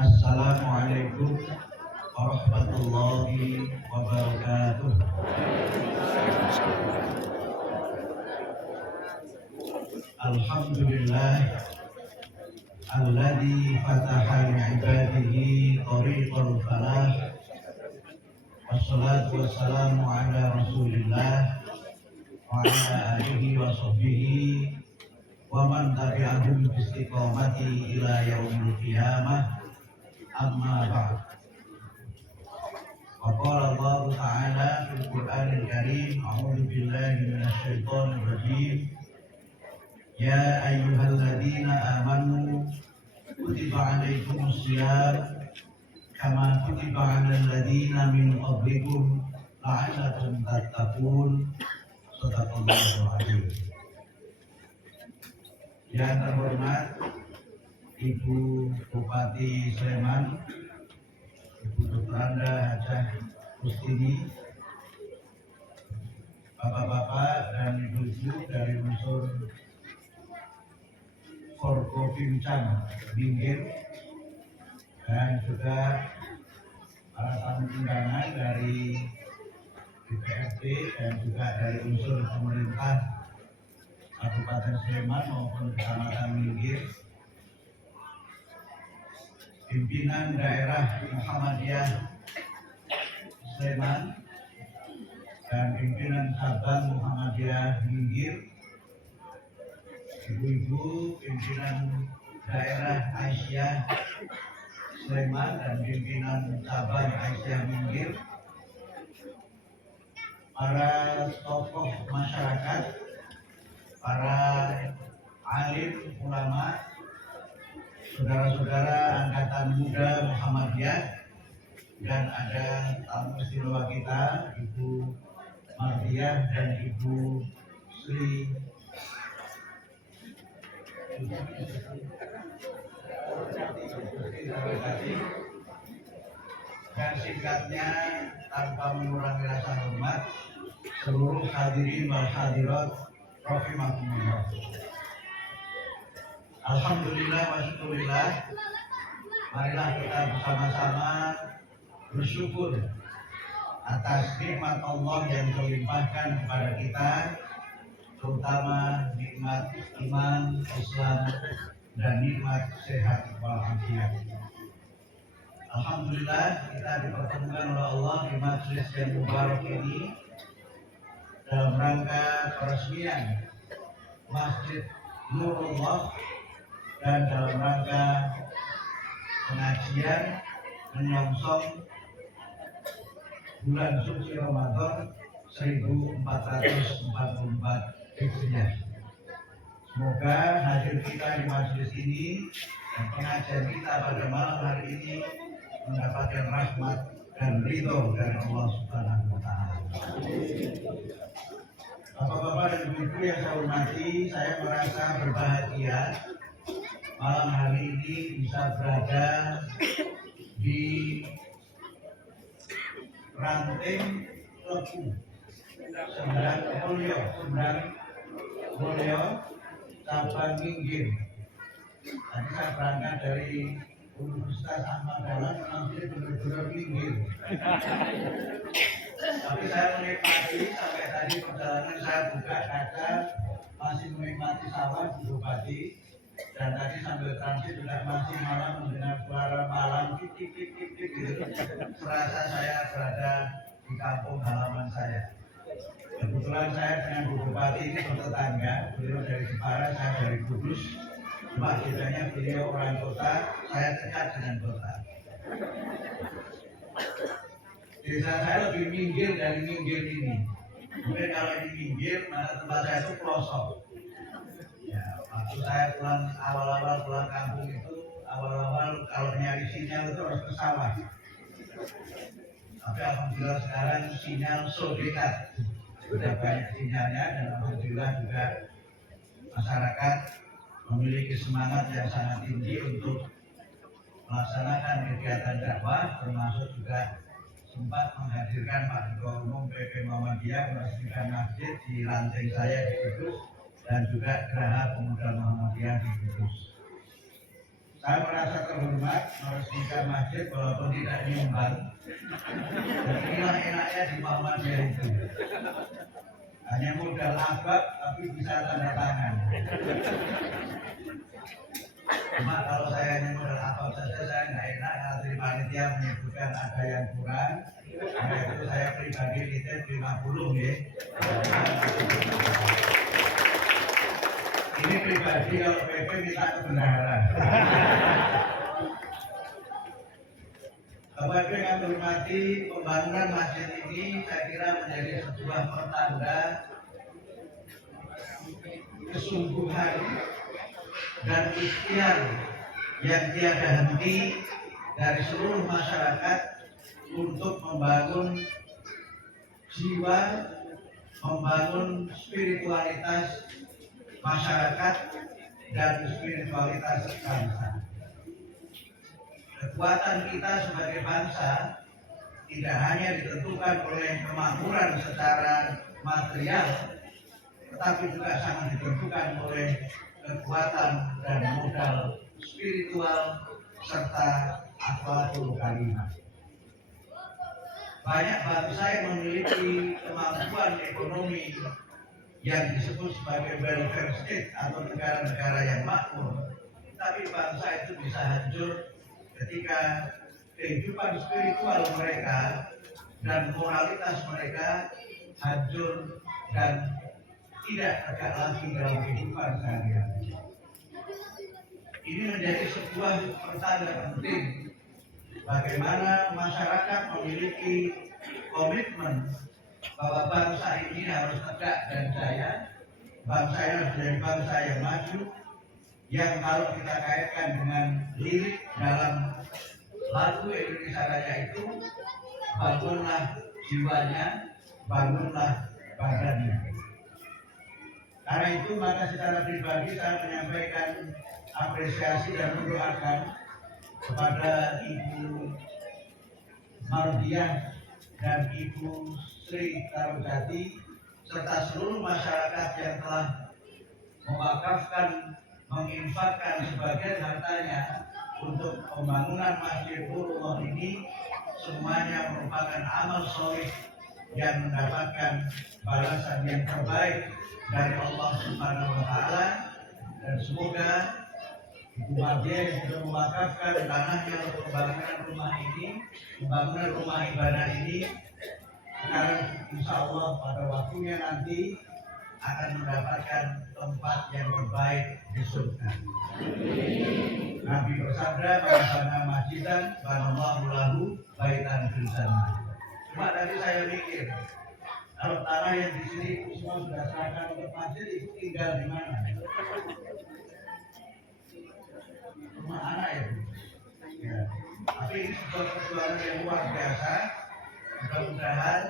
Assalamualaikum warahmatullahi wabarakatuh. Alhamdulillah alladzi fataha li ibadihi tariqal falah. Wassalatu wassalamu ala Rasulillah wa ala alihi wa sahbihi wa man tabi'ahum bi istiqamati ila yaumil qiyamah. Amma ba'd. Wa qala Allah ta'ala fil Qur'anil Karim, a'udzu billahi minasy syaithanir rajim. Ya ayyuhalladzina amanu kutiba 'alaikumus shiyam kama kutiba 'alal ladzina min qablikum la'allakum tattaqun. Shadaqallahul azim. Yang terhormat Ibu Bupati Sleman, Ibu Dr. Anda Hajah Kustini, Bapak-bapak dan Ibu-ibu dari unsur Forkopimcam Minggir, dan juga para tamu undangan dari DPRD dan juga dari unsur pemerintah Kabupaten Sleman maupun Kecamatan Minggir, pimpinan daerah Muhammadiyah Sleman dan pimpinan cabang Muhammadiyah Minggir, ibu-ibu pimpinan daerah Aisyah Sleman dan pimpinan cabang Aisyah Minggir, para tokoh masyarakat, para alim ulama, saudara-saudara angkatan muda Muhammadiyah, dan ada tamu istimewa kita Ibu Mardiah dan Ibu Sri. Dan singkatnya tanpa mengurangi rasa hormat, seluruh hadirin wal hadirat rahimakumullah. Alhamdulillah wa syukurillah. Marilah kita bersama-sama bersyukur atas nikmat Allah yang dilimpahkan kepada kita, terutama nikmat iman, Islam, dan nikmat sehat walafiat. Alhamdulillah kita dipertemukan oleh Allah di majelis yang mubarak ini dalam rangka peresmian Masjid Nurullah dan dalam rangka pengajian menyongsong bulan suci Ramadan 1444 Hijriah. Semoga hadir kita di majelis ini dan pengajian kita pada malam hari ini mendapatkan rahmat dan ridho dari Allah Subhanahu wa Ta'ala. Bapak-bapak dan ibu-ibu yang saya hormati, saya merasa berbahagia malam hari ini bisa berada di ranting Lepu Sembrang Mulyo cabang Minggir. Tadi saya berangkat dari Universitas Ahmad Dahlan, nanti benar-benar Minggir. Tapi saya menikmati sampai tadi perjalanan, saya buka kaca masih menikmati sawah Bu Bupati, dan tadi sambil transit juga masih malam mendengar suara malam tik gitu. Serasa saya berada di kampung halaman saya. Kebetulan saya dengan Bu Bupati ini bertetangga, beliau dari Jepara, saya dari Kudus. Cuma bedanya beliau orang kota, saya dekat dengan kota. Desa saya lebih minggir dari minggir ini. Mungkin kalau ini minggir, maka tempat saya itu pelosok. Ya, waktu saya awal-awal pulang kampung itu, awal-awal kalau nyari sinyal itu harus ke sawah. Tapi alhamdulillah sekarang sinyal so dekat, sudah banyak sinyalnya, dan alhamdulillah juga masyarakat memiliki semangat yang sangat tinggi untuk melaksanakan kegiatan dakwah, termasuk juga sempat menghadirkan Pak Ketua Umum PP Muhammadiyah meresmikan masjid di ranting saya di Kudus, dan juga Geraha Pemuda Muhammadiyah di Kudus. Saya merasa terhormat meresmikan masjid walaupun tidak nyumbang. Dan inilah enaknya di Muhammadiyah itu. Hanya modal abad tapi bisa tanda tangan. Cuma kalau saya hanya modal abad saja saya nggak enak nanti panitia menyebutkan ada yang kurang. Karena itu saya pribadi nitip 50 ya. Ini pribadi kalau PP minta kebenaran. Bapak Ibu yang hormati, pembangunan masjid ini saya kira menjadi sebuah pertanda kesungguhan dan ikhtiar yang tiada henti dari seluruh masyarakat untuk membangun jiwa, membangun spiritualitas masyarakat dan spiritualitas bangsa. Kekuatan kita sebagai bangsa tidak hanya ditentukan oleh kemakmuran secara material, tetapi juga sangat ditentukan oleh kekuatan dan modal spiritual serta akhlakul karimah. Banyak bangsa yang memiliki kemampuan ekonomi yang disebut sebagai welfare state atau negara-negara yang makmur, tapi bangsa itu bisa hancur ketika kehidupan spiritual mereka dan moralitas mereka hancur dan tidak tegak lagi dalam kehidupan sehari-hari. Ini menjadi sebuah pertanda penting bagaimana masyarakat memiliki komitmen bahwa bangsa ini harus tegak dan jaya, bangsa ini harus menjadi bangsa yang maju, yang kalau kita kaitkan dengan lirik dalam lagu Indonesia Raya itu, bangunlah jiwanya, bangunlah badannya. Karena itu maka secara pribadi saya menyampaikan apresiasi dan mendoakan kepada Ibu Mardiah dan Ibu Sri Tarujati serta seluruh masyarakat yang telah mewakafkan, menginfakkan sebagian hartanya untuk pembangunan Masjid Nurullah ini. Semuanya merupakan amal soleh yang mendapatkan balasan yang terbaik dari Allah Subhanahu wa Ta'ala, dan semoga Ibu Mardiah yang sudah mewakafkan tanahnya untuk pembangunan rumah ini, pembangunan rumah ibadah ini, sekarang insya Allah pada waktunya nanti akan mendapatkan tempat yang terbaik di surga. Nabi bersabda, "Bana masjidan, banallahu lahu baitan fil jannah." Cuma tadi saya mikir, kalau tanah yang di sini semua sudah serahkan untuk masjid, itu tinggal di mana? Rumah anak ya, Bu? Ya. Tapi ini sebuah perjuangan yang luar biasa. Mudah-mudahan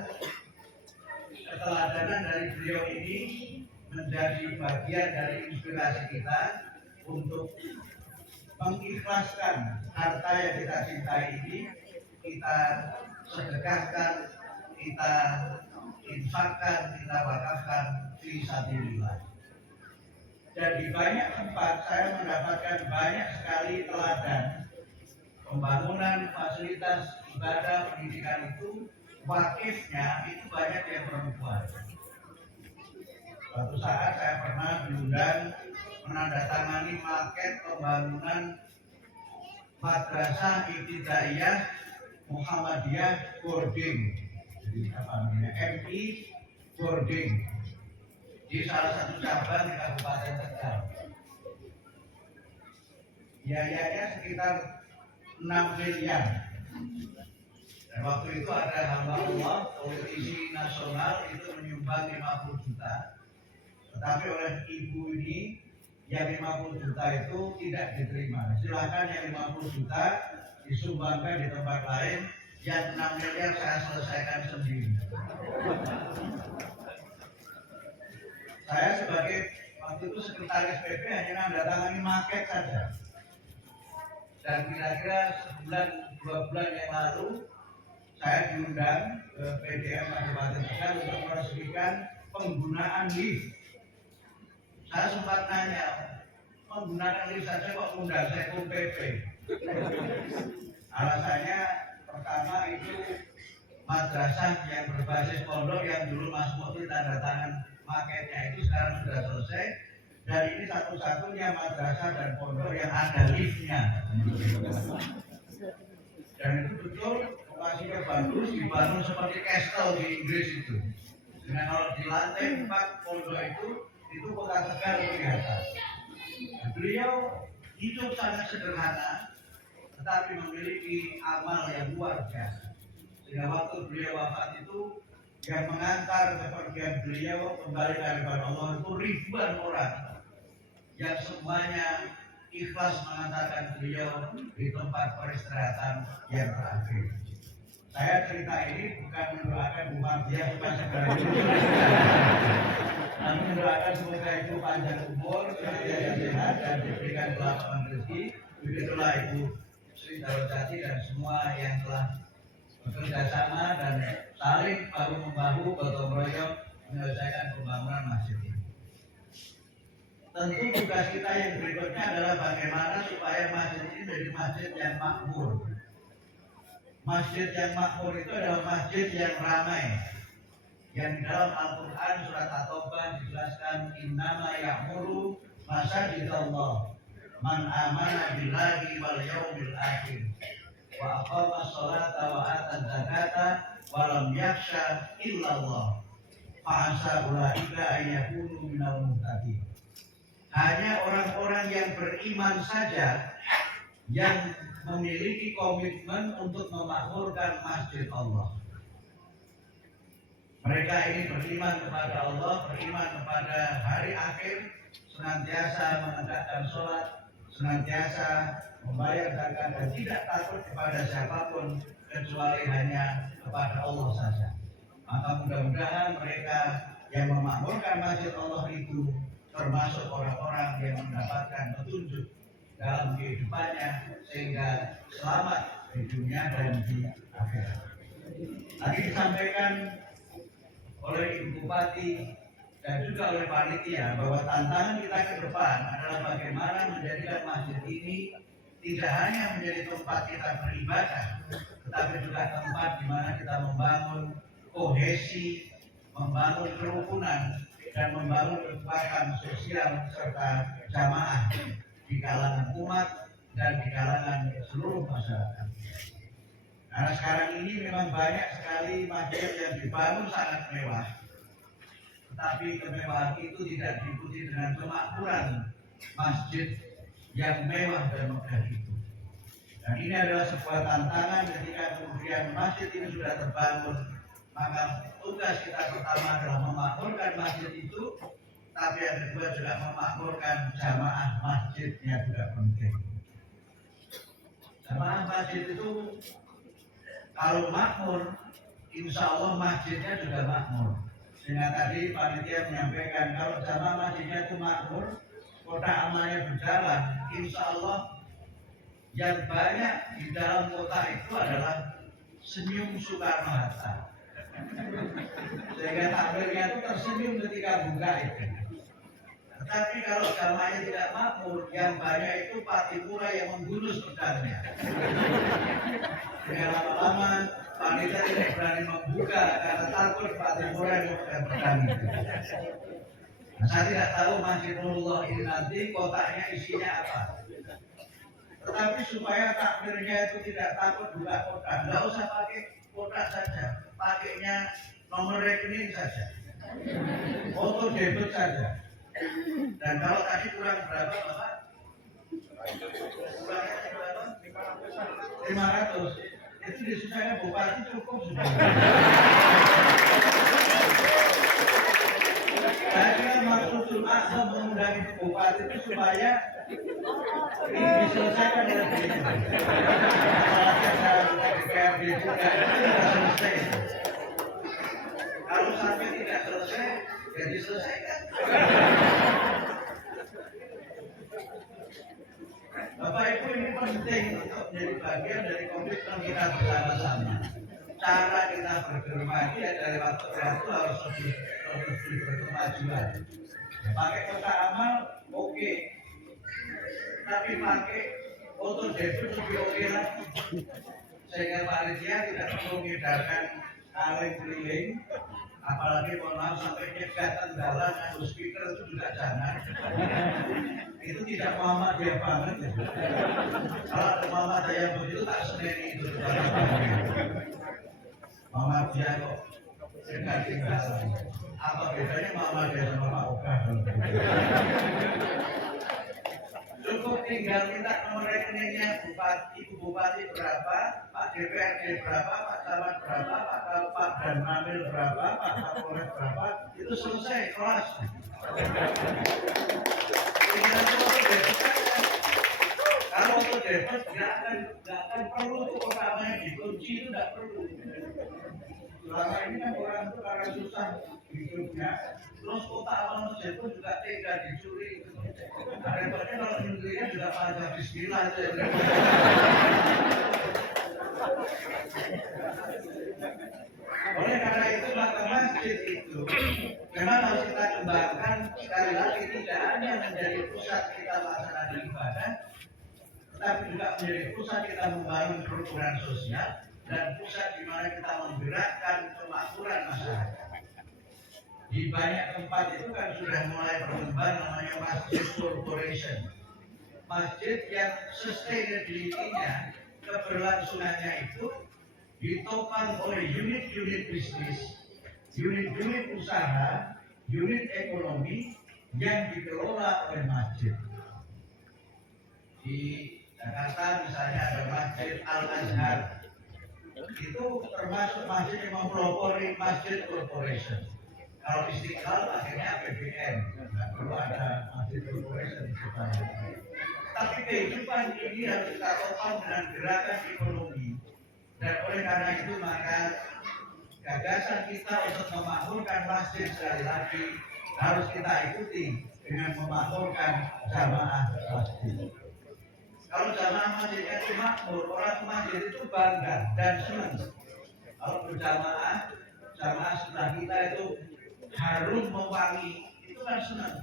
keteladanan dari beliau ini menjadi bagian dari inspirasi kita untuk mengikhlaskan harta yang kita cintai ini, kita sedekahkan, kita infakkan, kita wakafkan fi sabilillah. Dan di banyak tempat saya mendapatkan banyak sekali teladan pembangunan fasilitas ibadah pendidikan itu, wakifnya itu banyak yang perempuan. Suatu saat saya pernah diundang menandatangani maket pembangunan Madrasah Ibtidaiyah Muhammadiyah Boarding, jadi apa namanya, MI Boarding, di salah satu cabang di Kabupaten Tegal. Biayanya sekitar 6 miliar. Dan waktu itu ada hamba Allah, politisi nasional itu menyumbang 50 juta. Tetapi oleh ibu ini yang 50 juta itu tidak diterima. Silakan yang 50 juta disumbangkan di tempat lain, yang 6 miliar saya selesaikan sendiri. Saya sebagai waktu itu sekretaris PP hanya menandatangani maket saja. Dan kira-kira sebulan 2 bulan yang lalu saya diundang ke PDM Kabupaten Tegal untuk meresmikan penggunaan lift. Saya sempat nanya, menggunakan lift saja kok undang Sekun PP. Alasannya pertama itu madrasah yang berbasis pondok yang dulu Mas Mukti tanda tangan maketnya itu sekarang sudah selesai, dan ini satu-satunya madrasah dan pondok yang ada liftnya. Dan itu betul lokasinya bagus, dibangun seperti castle di Inggris itu. Dengan kalau di lantai 4 pondok itu kota Tegal kelihatan. Beliau hidup sangat sederhana, tetapi memiliki amal yang luar biasa. Sehingga waktu beliau wafat itu, yang mengantar kepergian beliau kembali ke hadapan Allah itu ribuan orang yang semuanya ikhlas mengantarkan beliau di tempat peristirahatan yang terakhir. Saya cerita ini bukan mendoakan Bu Mardiah supaya segera namun mendoakan semoga Ibu panjang umur, senantiasa sehat dan diberikan kelapangan rezeki. Begitulah Ibu Sri Dawajati dan semua yang telah bekerja sama dan saling bahu-membahu gotong royong menyelesaikan pembangunan masjid ini. Tentu tugas kita yang berikutnya adalah bagaimana supaya masjid ini menjadi masjid yang makmur. Masjid yang makmur itu adalah masjid yang ramai. Yang di dalam Al-Quran surat At-Taubah dijelaskan innama ya'muru masajidallah man amana billahi wal yaumil akhir wa aqama sholata wa ata zakata wa lam yakhsha illallah fa asa ulaika ayyakunu minal muhtadin. Hanya orang-orang yang beriman saja yang memiliki komitmen untuk memakmurkan masjid Allah. Mereka ini beriman kepada Allah, beriman kepada hari akhir, senantiasa menegakkan sholat, senantiasa membayar zakat dan tidak takut kepada siapapun kecuali hanya kepada Allah saja. Maka mudah-mudahan mereka yang memakmurkan masjid Allah itu termasuk orang-orang yang mendapatkan petunjuk dalam kehidupannya sehingga selamat di dunia dan di akhirat. Tadi disampaikan oleh Ibu Bupati dan juga oleh panitia bahwa tantangan kita ke depan adalah bagaimana menjadikan masjid ini tidak hanya menjadi tempat kita beribadah, tetapi juga tempat di mana kita membangun kohesi, membangun kerukunan, dan membangun kekuatan sosial serta jamaah di kalangan umat dan di kalangan seluruh masyarakat. Karena sekarang ini memang banyak sekali masjid yang dibangun sangat mewah, tetapi kemewahan itu tidak diikuti dengan kemakmuran masjid yang mewah dan megah itu. Dan ini adalah sebuah tantangan ketika kemudian masjid ini sudah terbangun, maka tugas kita pertama adalah memakmurkan masjid itu, tapi yang kedua juga memakmurkan jamaah masjidnya juga penting. Jamaah masjid itu kalau makmur, insya Allah masjidnya juga makmur. Sehingga tadi panitia menyampaikan kalau jamaah masjidnya itu makmur, kota amalnya berjalan, insya Allah yang banyak di dalam kota itu adalah senyum Soekarno-Hatta. Sehingga takbirnya itu tersenyum ketika buka itu. Tetapi kalau jamaahnya tidak makmur, yang banyak itu Patipura yang menggulus pedangnya. Sehingga lama-lama panitia tidak berani membuka karena takut Patipura yang memegang pedang itu. Nah, saya tidak tahu Masjid Nurullah ini nanti kotaknya isinya apa. Tetapi supaya takbirnya itu tidak takut buka kotak, nggak usah pakai kotak saja, pakainya nomor rekening saja, foto debit saja. Dan kalau tadi kurang berapa Bapak? Kurangnya berapa? 500. Itu disusulkan bupati cukup sudah. Saya kira maksud Azam mengundang bupati itu supaya ini diselesaikan dengan begitu. Masalahnya saya DPRD juga itu tidak selesai. Kalau sampai tidak selesai, ya diselesaikan. Bapak Ibu, ini penting untuk menjadi bagian dari komitmen kita bersama-sama. Cara kita bergerak ya dari waktu ke waktu harus lebih berkemajuan. Pakai kotak amal, oke. tapi pakai foto debit lebih oke lagi. Sehingga panitia tidak perlu mengedarkan kaleng keliling, apalagi mohon maaf sampai nyegat tenggalan dan speaker itu juga jangan. Itu tidak Muhammadiyah banget ya. Kalau ada Muhammadiyah begitu tak seneni itu. Muhammadiyah kok nyegat tenggalan. Apa bedanya Muhammadiyah sama Pak Oka? Cukup tinggal minta nomor rekeningnya bupati, ibu bupati berapa, Pak DPRD berapa, Pak Camat berapa, Pak Danramil berapa, Pak Kapolres berapa, itu selesai kelas. Tinggal foto debit saja. Kalau foto debit nggak akan perlu tuh namanya dikunci, itu nggak perlu. Selama ini kan orang itu karena susah hidupnya, terus kota awal masjid pun juga tega dicuri. Daripada kalau nyurinya juga pada bismillah aja. Oleh karena itu maka masjid itu memang harus kita kembangkan, sekali lagi tidak hanya menjadi pusat kita melaksanakan ibadah, tetapi juga menjadi pusat kita membangun kerukunan sosial dan pusat di mana kita menggerakkan kemakmuran masyarakat. Di banyak tempat itu kan sudah mulai berkembang namanya masjid corporation. Masjid yang sustainability-nya, keberlangsungannya itu ditopang oleh unit-unit bisnis, unit-unit usaha, unit ekonomi yang dikelola oleh masjid. Di Jakarta misalnya ada Masjid Al-Azhar. Itu termasuk masjid yang mempelopori masjid corporation. Kalau Istiqlal akhirnya APBN, nggak perlu ada masjid corporation supaya. Tapi kehidupan ini harus kita topang dengan gerakan ekonomi. Dan oleh karena itu maka gagasan kita untuk memakmurkan masjid sekali lagi harus kita ikuti dengan memakmurkan jamaah masjid. Kalau jamaah masjidnya itu makmur, orang masjid itu bangga dan senang. Kalau berjamaah, jamaah setelah kita itu harum mewangi, itu kan senang.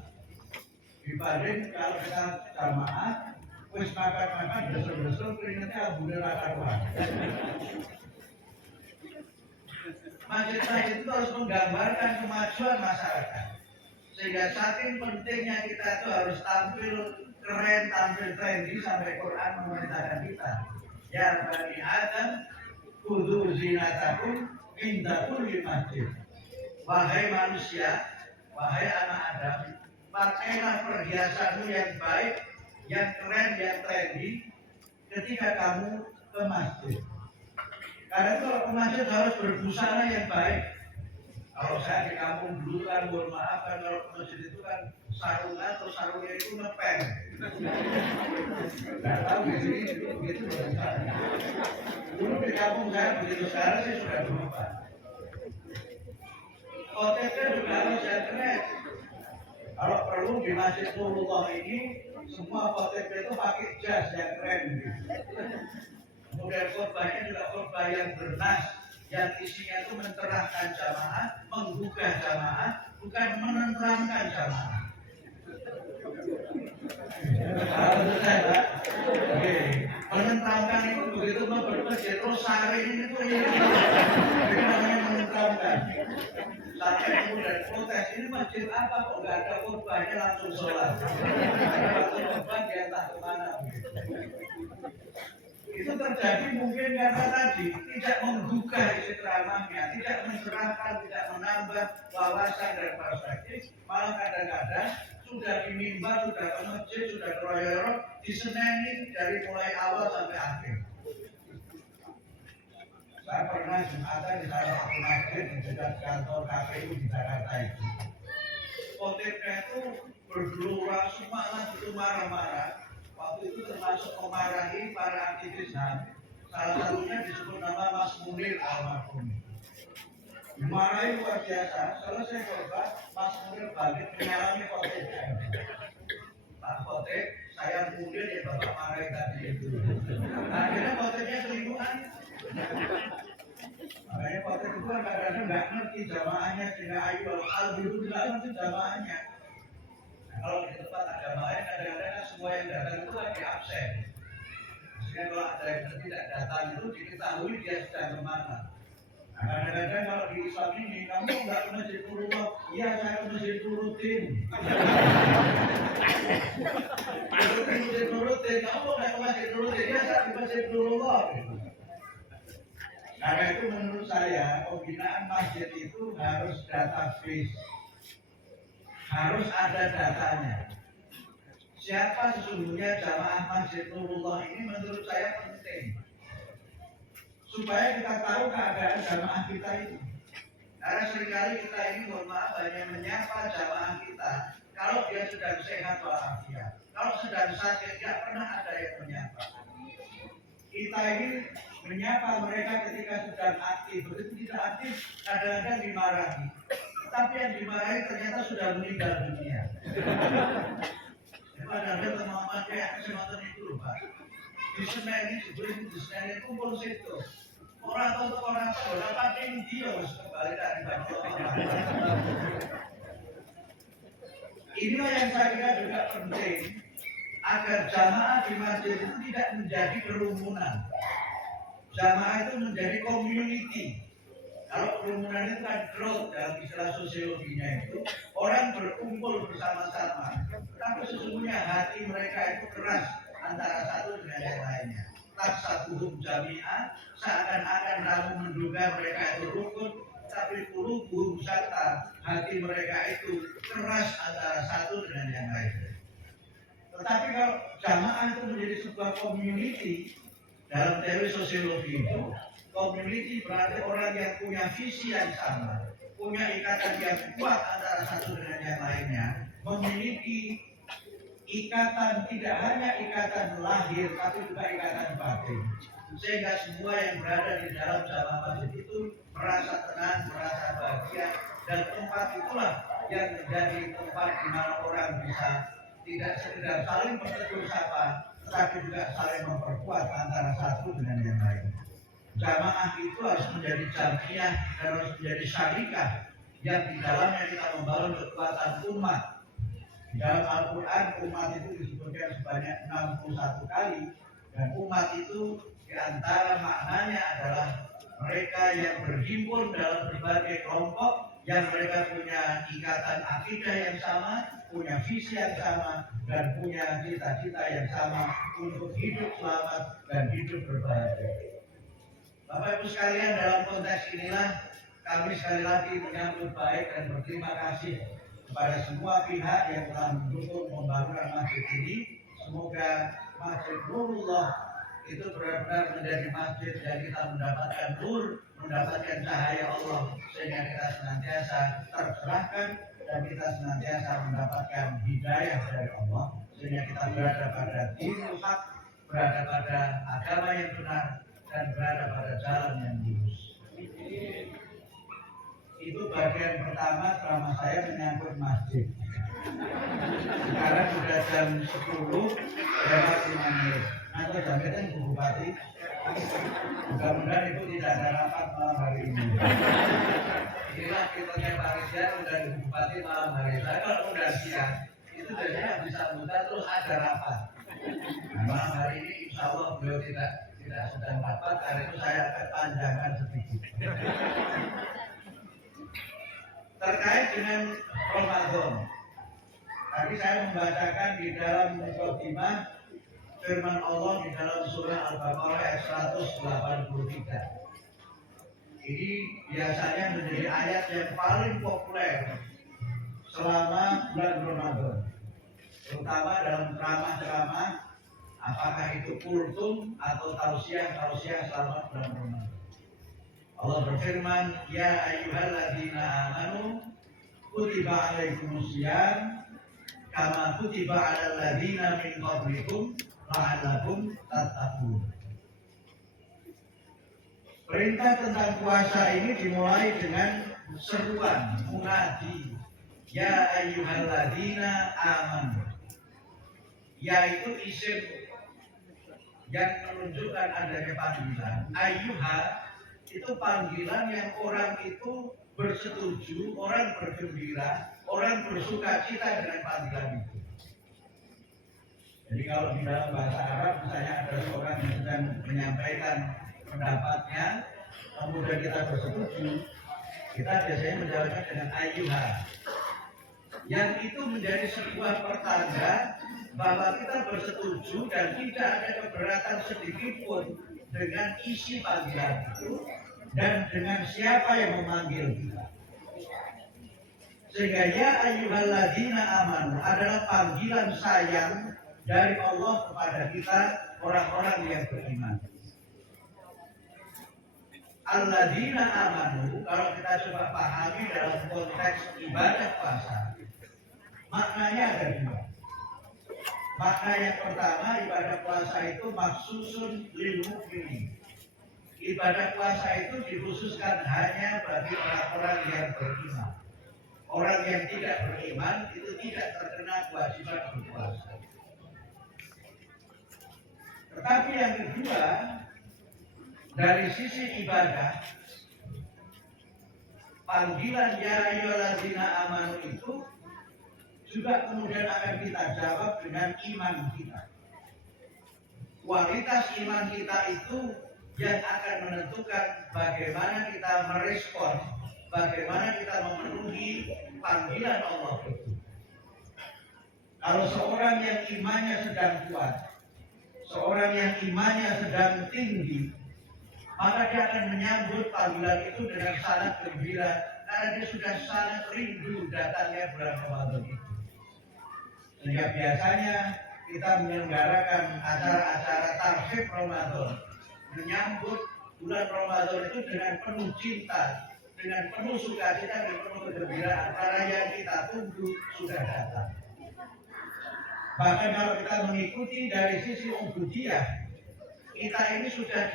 Dibanding kalau kita jamaah, wis makan-makan, besar-besar, keringetnya alhamdulillah karuan. Masjid-masjid itu harus menggambarkan kemajuan masyarakat. Sehingga saking pentingnya kita itu harus tampil keren, tampil trendy sampai Quran memerintahkan kita. Ya Bani Adam, kudu zinatakum inda kulli masjid. Wahai manusia, wahai anak Adam, pakailah perhiasanmu yang baik, yang keren, yang trendy ketika kamu ke masjid. Karena itu kalau ke masjid harus berbusana yang baik. Kalau saya di kampung dulu kan, mohon maaf kan, kalau ke masjid itu kan sarungan atau sarungnya itu ngepeng. Nggak tahu di sini begitu. Dulu di kampung saya begitu, sekarang sih sudah berubah. OTP juga harus yang keren. Kalau perlu di Masjid Nurullah ini semua OTP itu pakai jas yang keren. Kemudian khotbahnya juga khotbah yang bernas, yang isinya itu mencerahkan jamaah, menggugah jamaah, bukan menenteramkan jamaah. Selesai, Pak. Oke. Menenteramkan itu begitu memperkecil terus sehari ini tuh ini namanya menenteramkan. Sampai kemudian protes, ini masjid apa kok nggak ada khotbahnya langsung sholat. Waktu khotbah dia entah kemana. Itu terjadi mungkin karena tadi tidak menggugah isi ceramahnya, tidak mencerahkan, tidak menambah wawasan dan perspektif, malah kadang-kadang sudah di mimbar, sudah ke masjid, sudah ke royal, diseneni dari mulai awal sampai akhir. Saya pernah Jumatan di salah satu masjid di dekat kantor KPU di Jakarta itu. Khotibnya itu bergelora semangat itu marah-marah. Waktu itu termasuk memarahi para aktivis HAM. Salah satunya disebut nama Mas Munir almarhum. Dimarahi luar biasa. Selesai khotbah, Mas Munir balik menyalami khotibnya. Pak Khotib, saya Munir ya Bapak marahi tadi itu. Akhirnya khotibnya selingkuhan. Makanya khotib itu kan kadang-kadang nggak ngerti jamaahnya, sehingga ayu al-qalbi itu tidak ngerti jamaahnya. Kalau di tempat agamanya kadang-kadang semua semua yang datang itu lagi absen. Sehingga kalau ada yang tidak datang itu diketahui dia sedang kemana. Nah, kadang-kadang kalau di Islam ini, kamu nggak ke masjid Nurullah, iya saya ke masjid Nuruddin. Nuruddin, kamu nggak ke masjid Nuruddin, iya saya ke masjid Nurullah. Karena itu menurut saya pembinaan masjid itu harus database, harus ada datanya. Siapa sesungguhnya jamaah masjid Nurullah ini menurut saya penting. Supaya kita tahu keadaan jamaah kita itu. Karena seringkali kita ini mohon maaf hanya menyapa jamaah kita kalau dia sedang sehat walafiat. Kalau sedang sakit tidak pernah ada yang menyapa. Kita ini menyapa mereka ketika sedang aktif, begitu tidak aktif kadang-kadang dimarahi. Tapi yang dimarahi ternyata sudah meninggal dunia. Kadang-kadang teman-teman kayak kesempatan itu loh Pak. Di Senen ini sebelum di Senen itu kumpul situ. Orang tahu orang tahu, dapat ini dia harus kembali dari banyak. Inilah yang saya kira juga penting agar jamaah di masjid itu tidak menjadi kerumunan. Jamaah itu menjadi community. Kalau kerumunan itu kan crowd dalam istilah sosiologinya itu orang berkumpul bersama-sama. Tapi sesungguhnya hati mereka itu keras antara satu dengan yang lainnya. Taksatuhum jami'an, seakan-akan kamu menduga mereka itu rukun, tapi qulubuhum syatta, hati mereka itu keras antara satu dengan yang lainnya. Tetapi kalau jamaah itu menjadi sebuah community, dalam teori sosiologi itu, community berarti orang yang punya visi yang sama, punya ikatan yang kuat antara satu dengan yang lainnya, memiliki ikatan tidak hanya ikatan lahir tapi juga ikatan batin, sehingga semua yang berada di dalam jamaah masjid itu merasa tenang, merasa bahagia, dan tempat itulah yang menjadi tempat di mana orang bisa tidak sekedar saling bertegur sapa, tetapi juga saling memperkuat antara satu dengan yang lain. Jamaah itu harus menjadi jamiah dan harus menjadi syarikah yang di dalamnya kita membangun kekuatan umat. Di dalam Al-Quran umat itu disebutkan sebanyak 61 kali, dan umat itu diantara maknanya adalah mereka yang berhimpun dalam berbagai kelompok, yang mereka punya ikatan akidah yang sama, punya visi yang sama, dan punya cita-cita yang sama untuk hidup selamat dan hidup berbahagia. Bapak Ibu sekalian, dalam konteks inilah kami sekali lagi menyambut baik dan berterima kasih kepada semua pihak yang telah mendukung pembangunan masjid ini. Semoga Masjid Nurullah itu benar-benar menjadi masjid yang kita mendapatkan nur, mendapatkan cahaya Allah, sehingga kita senantiasa tercerahkan dan kita senantiasa mendapatkan hidayah dari Allah, sehingga kita berada pada dinul haq, berada pada agama yang benar, dan berada pada jalan yang lurus. Itu bagian pertama selama saya menyangkut masjid. Sekarang sudah jam 10 lewat 5 menit. Nanti jam itu Bu Bupati, mudah-mudahan itu tidak ada rapat malam hari ini. Inilah kitanya Pak Rizal dan Bu Bupati malam hari. Saya kalau udah siang itu biasanya bisa mudah terus ada rapat. Nah, malam hari ini insya Allah beliau tidak sedang rapat, karena itu saya akan panjangkan sedikit. Terkait dengan Ramadan, tadi saya membacakan di dalam mukadimah firman Allah di dalam surah Al-Baqarah ayat 183. Ini biasanya menjadi ayat yang paling populer selama bulan Ramadan, terutama dalam ceramah-ceramah, apakah itu kultum atau tausiah selama bulan Ramadan. Allah berfirman, ya ayyuhalladzina amanu kutiba alaikumusiyam kama kutiba alal ladzina min qablikum la'allakum tattaqun. Perintah tentang puasa ini dimulai dengan seruan munadi, ya ayyuhalladzina amanu, yaitu isim yang menunjukkan adanya panggilan. Ayyuha itu panggilan yang orang itu bersetuju, orang bergembira, orang bersuka cita dengan panggilan itu. Jadi kalau di dalam bahasa Arab misalnya ada seorang yang sedang menyampaikan pendapatnya, kemudian kita bersetuju, kita biasanya menjawabnya dengan ayyuha. Yang itu menjadi sebuah pertanda bahwa kita bersetuju dan tidak ada keberatan sedikit pun dengan isi panggilan itu dan dengan siapa yang memanggil kita. Sehingga ya ayyuhalladzina amanu adalah panggilan sayang dari Allah kepada kita orang-orang yang beriman. Alladzina amanu kalau kita coba pahami dalam konteks ibadah puasa, maknanya ada dua. Makna yang pertama, ibadah puasa itu maksusun lil mukminin. Ibadah puasa itu dikhususkan hanya bagi orang-orang yang beriman. Orang yang tidak beriman itu tidak terkena kewajiban berpuasa. Tetapi yang kedua, dari sisi ibadah, panggilan ya ayyuhalladzina amanu itu juga kemudian akan kita jawab dengan iman kita. Kualitas iman kita itu yang akan menentukan bagaimana kita merespon, bagaimana kita memenuhi panggilan Allah itu. Kalau seorang yang imannya sedang kuat, seorang yang imannya sedang tinggi, maka dia akan menyambut panggilan itu dengan sangat gembira karena dia sudah sangat rindu datangnya bulan Ramadan itu. Sehingga biasanya kita menyelenggarakan acara-acara tarsib Ramadan, menyambut bulan Ramadan itu dengan penuh cinta, dengan penuh sukacita dan penuh kegembiraan karena yang kita tunggu sudah datang. Bahkan kalau kita mengikuti dari sisi ubudiyah, kita ini sudah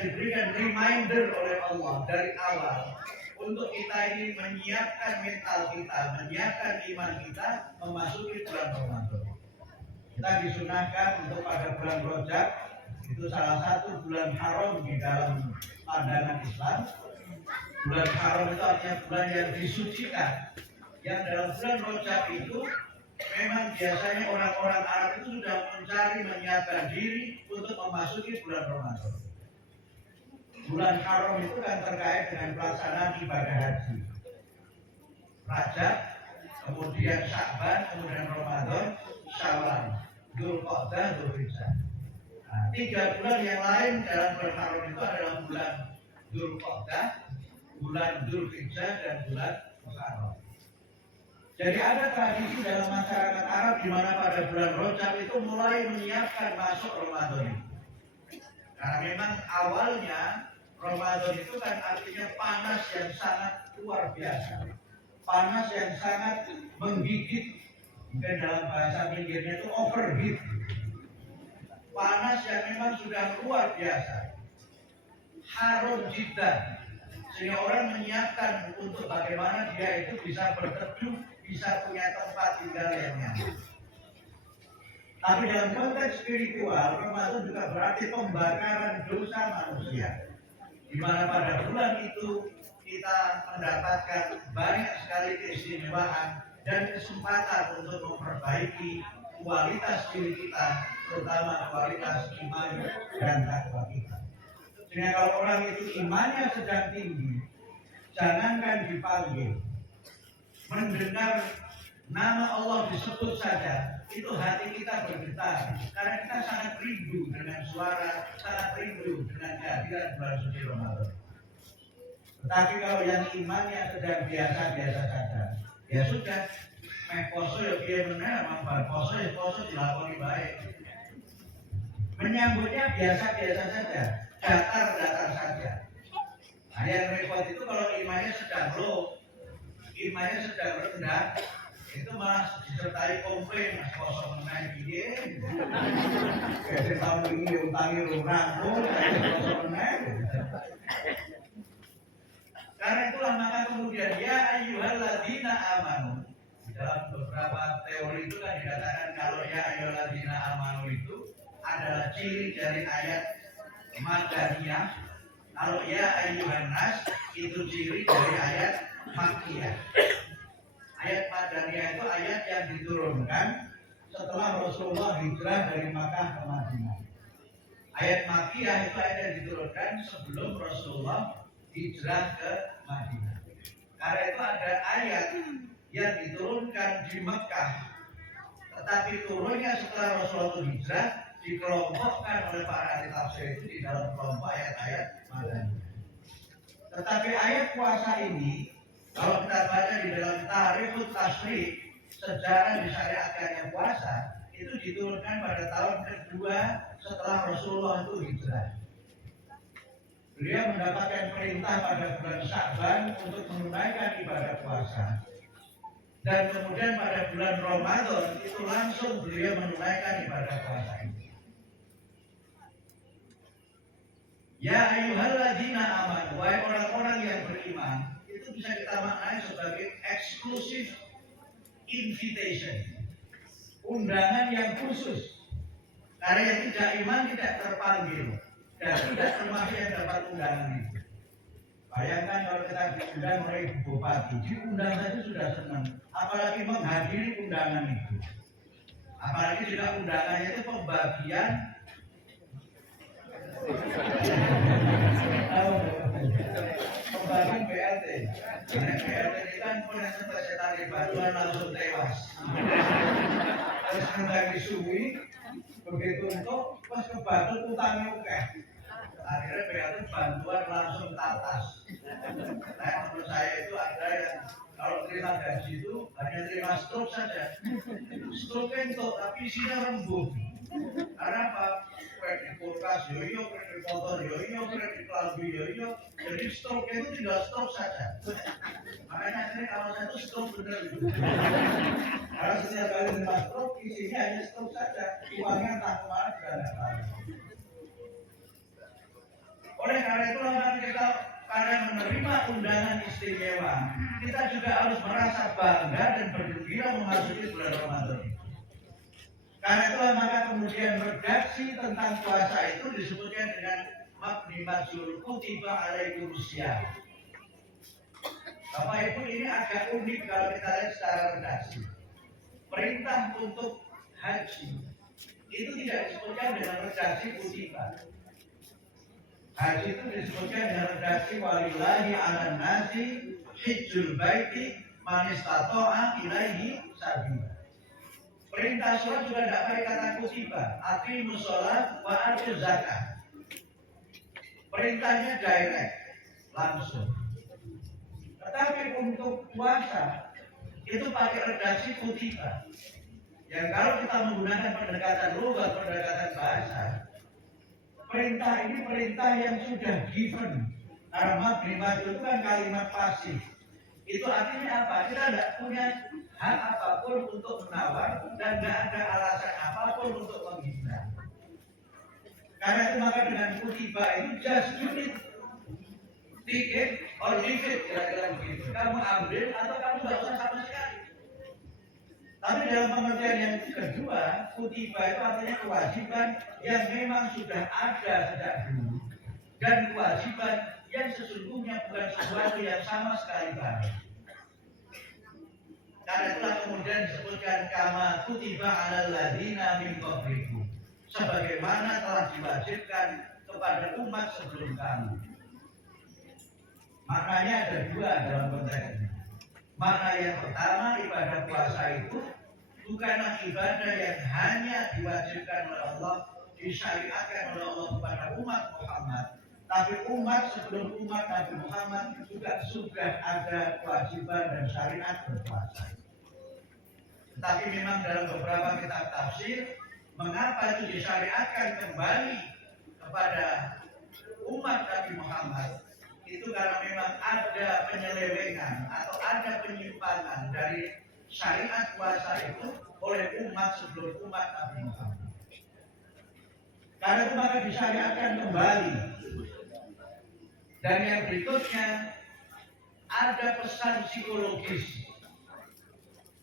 diberikan reminder oleh Allah dari awal untuk kita ini menyiapkan mental kita, menyiapkan iman kita memasuki bulan Ramadan. Kita disunahkan untuk pada bulan Rajab, itu salah satu bulan haram di dalam pandangan Islam. Bulan haram itu artinya bulan yang disucikan. Yang dalam bulan Rajab itu memang biasanya orang-orang Arab itu sudah mencari menyiapkan diri untuk memasuki bulan Ramadan. Bulan haram itu kan terkait dengan pelaksanaan ibadah haji. Rajab, kemudian Sya'ban, kemudian Ramadan, Syawal, Dzulqa'dah, Dzulhijjah. Nah, 3 bulan yang lain dalam bulan haram itu adalah bulan Dzulqa'dah, bulan Dzulhijjah, dan bulan Muharram. Jadi ada tradisi dalam masyarakat Arab di mana pada bulan Rajab itu mulai menyiapkan masuk Ramadan. Karena memang awalnya Ramadan itu kan artinya panas yang sangat luar biasa. Panas yang sangat menggigit. Mungkin dalam bahasa pinggirnya itu overheat. Panas yang memang sudah luar biasa. Harum jiddan. Sehingga orang menyiapkan untuk bagaimana dia itu bisa berteduh, bisa punya tempat tinggal yang nyaman. Tapi dalam konteks spiritual, Ramadan juga berarti pembakaran dosa manusia. Di mana pada bulan itu kita mendapatkan banyak sekali keistimewaan dan kesempatan untuk memperbaiki kualitas diri kita, terutama kualitas iman dan takwa kita. Sehingga kalau orang itu imannya sedang tinggi, jangankan dipanggil, mendengar nama Allah disebut saja, itu hati kita bergetar karena kita sangat rindu dengan suara, sangat rindu dengan kehadiran bulan suci Ramadan. Tetapi kalau yang imannya sedang biasa-biasa saja, ya sudah, poso ya dia benar, poso ya poso dilakoni baik. Menyambutnya biasa-biasa saja, datar-datar saja. Nah, yang repot itu kalau imannya sedang low, imannya sedang rendah, itu malah disertai komplain, kosong menang dia. Jadi tahun ini diutangi rangkul, kosong menang. Karena itulah maka kemudian ya ayyuhalladzina amanu. Dalam beberapa teori itu kan dikatakan kalau ya ayyuhalladzina amanu itu adalah ciri dari ayat Madaniyah. Kalau ya ayyuhan nas itu ciri dari ayat Makkiyah. Ayat Madaniyah itu ayat yang diturunkan setelah Rasulullah hijrah dari Makkah ke Madinah. Ayat Makkiyah itu ayat yang diturunkan sebelum Rasulullah hijrah ke Madinah. Karena itu ada ayat yang diturunkan di Mekah, tetapi turunnya setelah Rasulullah hijrah dikelompokkan oleh para ahli tafsir itu di dalam kelompok ayat-ayat Madaniyah. Tetapi ayat puasa ini, kalau kita baca di dalam Tarikhut Tashrih, sejarah disyariatkannya puasa, itu diturunkan pada tahun kedua setelah Rasulullah itu hijrah. Beliau mendapatkan perintah pada bulan Sya'ban untuk menunaikan ibadah puasa. Dan kemudian pada bulan Ramadan itu langsung beliau menunaikan ibadah puasa ini. Ya ayyuhalladzina amanu, wahai orang-orang yang beriman, itu bisa kita maknai sebagai exclusive invitation, undangan yang khusus. Karena yang tidak iman tidak terpanggil dan tidak termasuk yang dapat undangan itu. Bayangkan kalau kita diundang oleh Ibu Bupati, diundang saja sudah senang, apalagi menghadiri undangan itu. Apalagi juga undangannya itu pembagian pembagian BLT. Karena BLT ini kan punya saya tarik bantuan langsung tewas. Terus membagi suwi, begitu untuk pas kebantu utangnya oke. Akhirnya BLT bantuan langsung tatas. Nah, menurut saya itu ada yang kalau terima gaji itu hanya terima stroke saja. Stroke itu tapi isinya rembuh. Karena apa? Kredit kulkas yoyo, kredit motor yoyo, kredit kelambi yoyo. Jadi stroke itu tidak stroke saja. Makanya akhirnya kalau saya itu stroke benar itu. Karena setiap kali terima stroke isinya hanya stroke saja. Uangnya entah kemana juga tidak tahu. Oleh karena itulah mari kita pada menerima undangan istimewa, kita juga harus merasa bangga dan bergembira memasuki bulan Ramadan. Karena itulah maka kemudian redaksi tentang puasa itu disebutkan dengan Maknimatul Kutiba Alaikumusya. Bapak Ibu, ini agak unik kalau kita lihat secara redaksi. Perintah untuk haji itu tidak disebutkan dengan redaksi kutiba. Haji itu disebutkan dengan redaksi walillahi ala nasi hijjul baiti man istata'a ilaihi sabila. Perintah sholat juga tidak pakai kata kutiba, aqimus sholat wa atuz zakat. Perintahnya direct, langsung. Tetapi untuk puasa itu pakai redaksi kutiba. Yang kalau kita menggunakan pendekatan lughat, pendekatan bahasa, perintah ini perintah yang sudah given. Karena maknimat itu kan kalimat pasif. Itu artinya apa? Kita tidak punya hak apapun untuk menawar dan tidak ada alasan apapun untuk menghina. Karena itu maka dengan kutiba itu just do it, take it or leave it, kira-kira begitu. Kamu ambil atau kamu tidak usah sama sekali. Tapi dalam pengertian yang kedua, kutiba itu artinya kewajiban yang memang sudah ada sejak dulu dan kewajiban yang sesungguhnya bukan sesuatu yang sama sekali baru. Karena itulah kemudian disebutkan kama kutiba alal ladzina min qablikum, sebagaimana telah diwajibkan kepada umat sebelum kamu. Maknanya ada dua dalam konteks ini. Makna yang pertama, ibadah puasa itu bukanlah ibadah yang hanya diwajibkan oleh Allah, disyariatkan oleh Allah kepada umat Muhammad, tapi umat sebelum umat Nabi Muhammad juga sudah ada kewajiban dan syariat berpuasa. Tetapi memang dalam beberapa kitab tafsir, mengapa itu disyariatkan kembali kepada umat Nabi Muhammad? Itu karena memang ada penyelewengan atau ada penyimpangan dari syariat puasa itu oleh umat sebelum umat Nabi Muhammad. Karena itu maka disyariatkan kembali. Dan yang berikutnya ada pesan psikologis.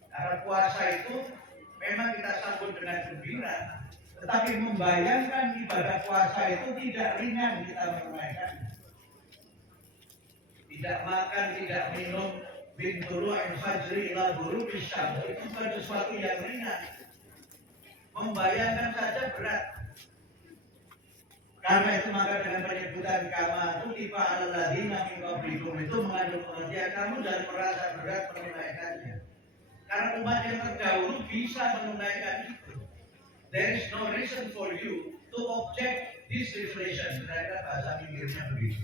Karena puasa itu memang kita sambut dengan gembira, tetapi membayangkan ibadah puasa itu tidak ringan kita menunaikan. Tidak makan, tidak minum, min tulu'il fajri ila ghurubi syams itu bukan sesuatu yang ringan. Membayangkan saja berat. Karena itu maka dengan penyebutan kama kutiba alal ladzina min qablikum itu mengandung pengertian kamu dan merasa berat menunaikannya. Karena umat yang terdahulu bisa menunaikan itu. There is no reason for you to object this revelation. Kira-kira bahasa Inggrisnya begitu.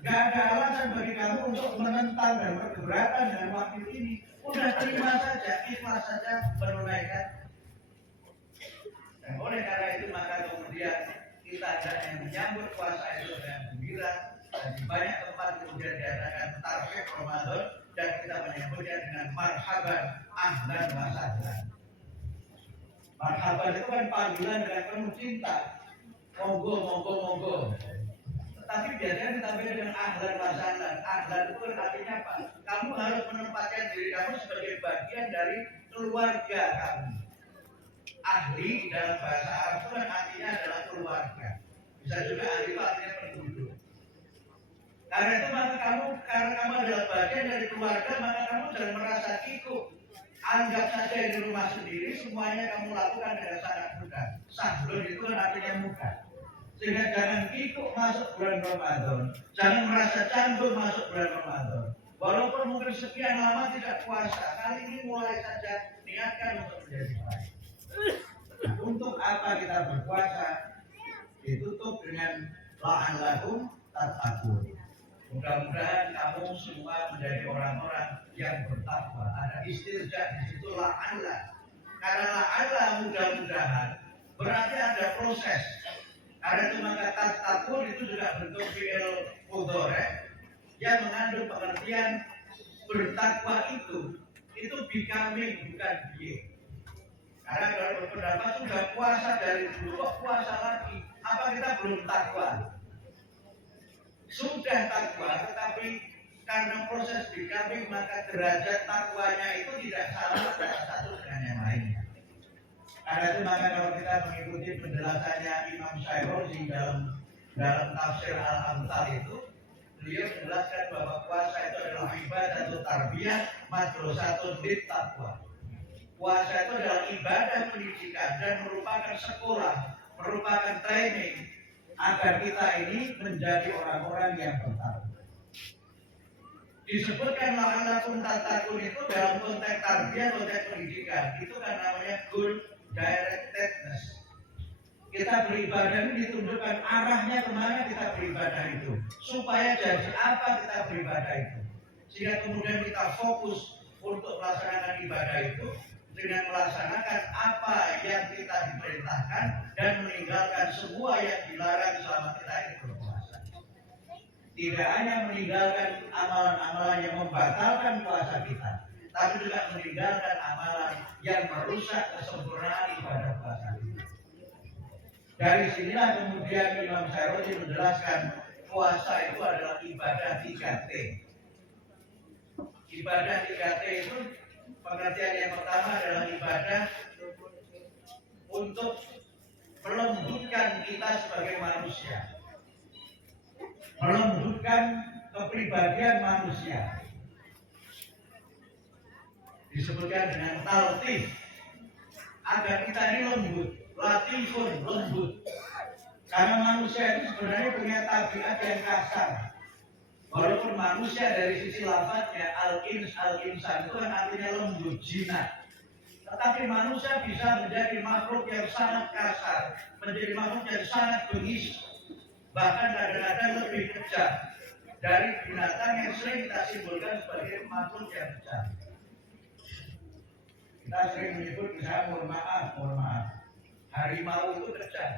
Gak ada alasan bagi kamu untuk menentang dan berkeberatan dengan waktu ini. Udah terima saja, ikhlas saja menunaikan. Dan oleh karena itu maka kemudian kita yang menyambut puasa itu dengan gembira, dan di banyak tempat kemudian diadakan tarhib Ramadan dan kita menyambutnya dengan marhaban ahlan wa sahlan. Marhaban itu kan panggilan dengan penuh cinta. Monggo, monggo, monggo. Tetapi biasanya ditampilkan dengan ahlan wa sahlan. Ahlan itu artinya apa? Kamu harus menempatkan diri kamu sebagai bagian dari keluarga kamu. Ahli dalam bahasa Arab itu kan artinya adalah keluarga. Bisa juga ahli itu artinya penduduk. Karena itu maka karena kamu adalah bagian dari keluarga, maka kamu jangan merasa kikuk. Anggap saja di rumah sendiri semuanya kamu lakukan dengan sangat mudah. Sahlun itu kan artinya mudah. Sehingga jangan kikuk masuk bulan Ramadan, jangan merasa canggung masuk bulan Ramadan. Walaupun mungkin sekian lama tidak puasa, kali ini mulai saja niatkan untuk menjadi baik. Nah, untuk apa kita berpuasa? Ditutup dengan la'allakum tattaqun. Mudah-mudahan kamu semua menjadi orang-orang yang bertakwa. Ada istirja di situ la'alla. Karena la'alla mudah-mudahan berarti ada proses. Karena itu maka tattaqun itu juga bentuk fi'il mudhari yang mengandung pengertian bertakwa itu becoming bukan being. Karena kalau berpendapat sudah puasa dari dulu kok puasa lagi, apa kita belum takwa? Sudah takwa, tetapi karena proses becoming maka derajat takwanya itu tidak sama antara satu dengan yang lainnya. Karena itu maka kalau kita mengikuti penjelasannya Imam Syairozi dalam tafsir Al-Amthal itu, beliau menjelaskan bahwa puasa itu adalah ibadah tarbiyah madrasatun lit taqwa. Puasa itu adalah ibadah pendidikan dan merupakan sekolah, merupakan training agar kita ini menjadi orang-orang yang bertakwa. Disebutkan la'allakum tattaqun itu dalam konteks tarbiyah, konteks pendidikan, itu kan namanya goal directedness. Kita beribadah ini ditunjukkan arahnya kemana kita beribadah itu, supaya jadi apa kita beribadah itu, sehingga kemudian kita fokus untuk melaksanakan ibadah itu dengan melaksanakan apa yang kita diperintahkan dan meninggalkan semua yang dilarang selama kita ini berpuasa. Tidak hanya meninggalkan amalan-amalan yang membatalkan puasa kita, tapi juga meninggalkan amalan yang merusak kesempurnaan ibadah puasa kita. Dari sinilah kemudian Imam Syairozi menjelaskan puasa itu adalah ibadah 3T. Ibadah 3T itu pengertian yang pertama adalah ibadah untuk melembutkan kita sebagai manusia, melembutkan kepribadian manusia. Disebutkan dengan taltif, agar kita ini lembut, latifun, lembut. Karena manusia itu sebenarnya punya tabiat yang kasar. Walaupun manusia dari sisi lafadznya al-insan itu kan artinya lembut, jinak. Tetapi manusia bisa menjadi makhluk yang sangat kasar, menjadi makhluk yang sangat bengis, bahkan kadang-kadang lebih kejam dari binatang yang sering kita simpulkan sebagai makhluk yang kejam. Kita sering menyebut misalnya mohon maaf, harimau itu kejam.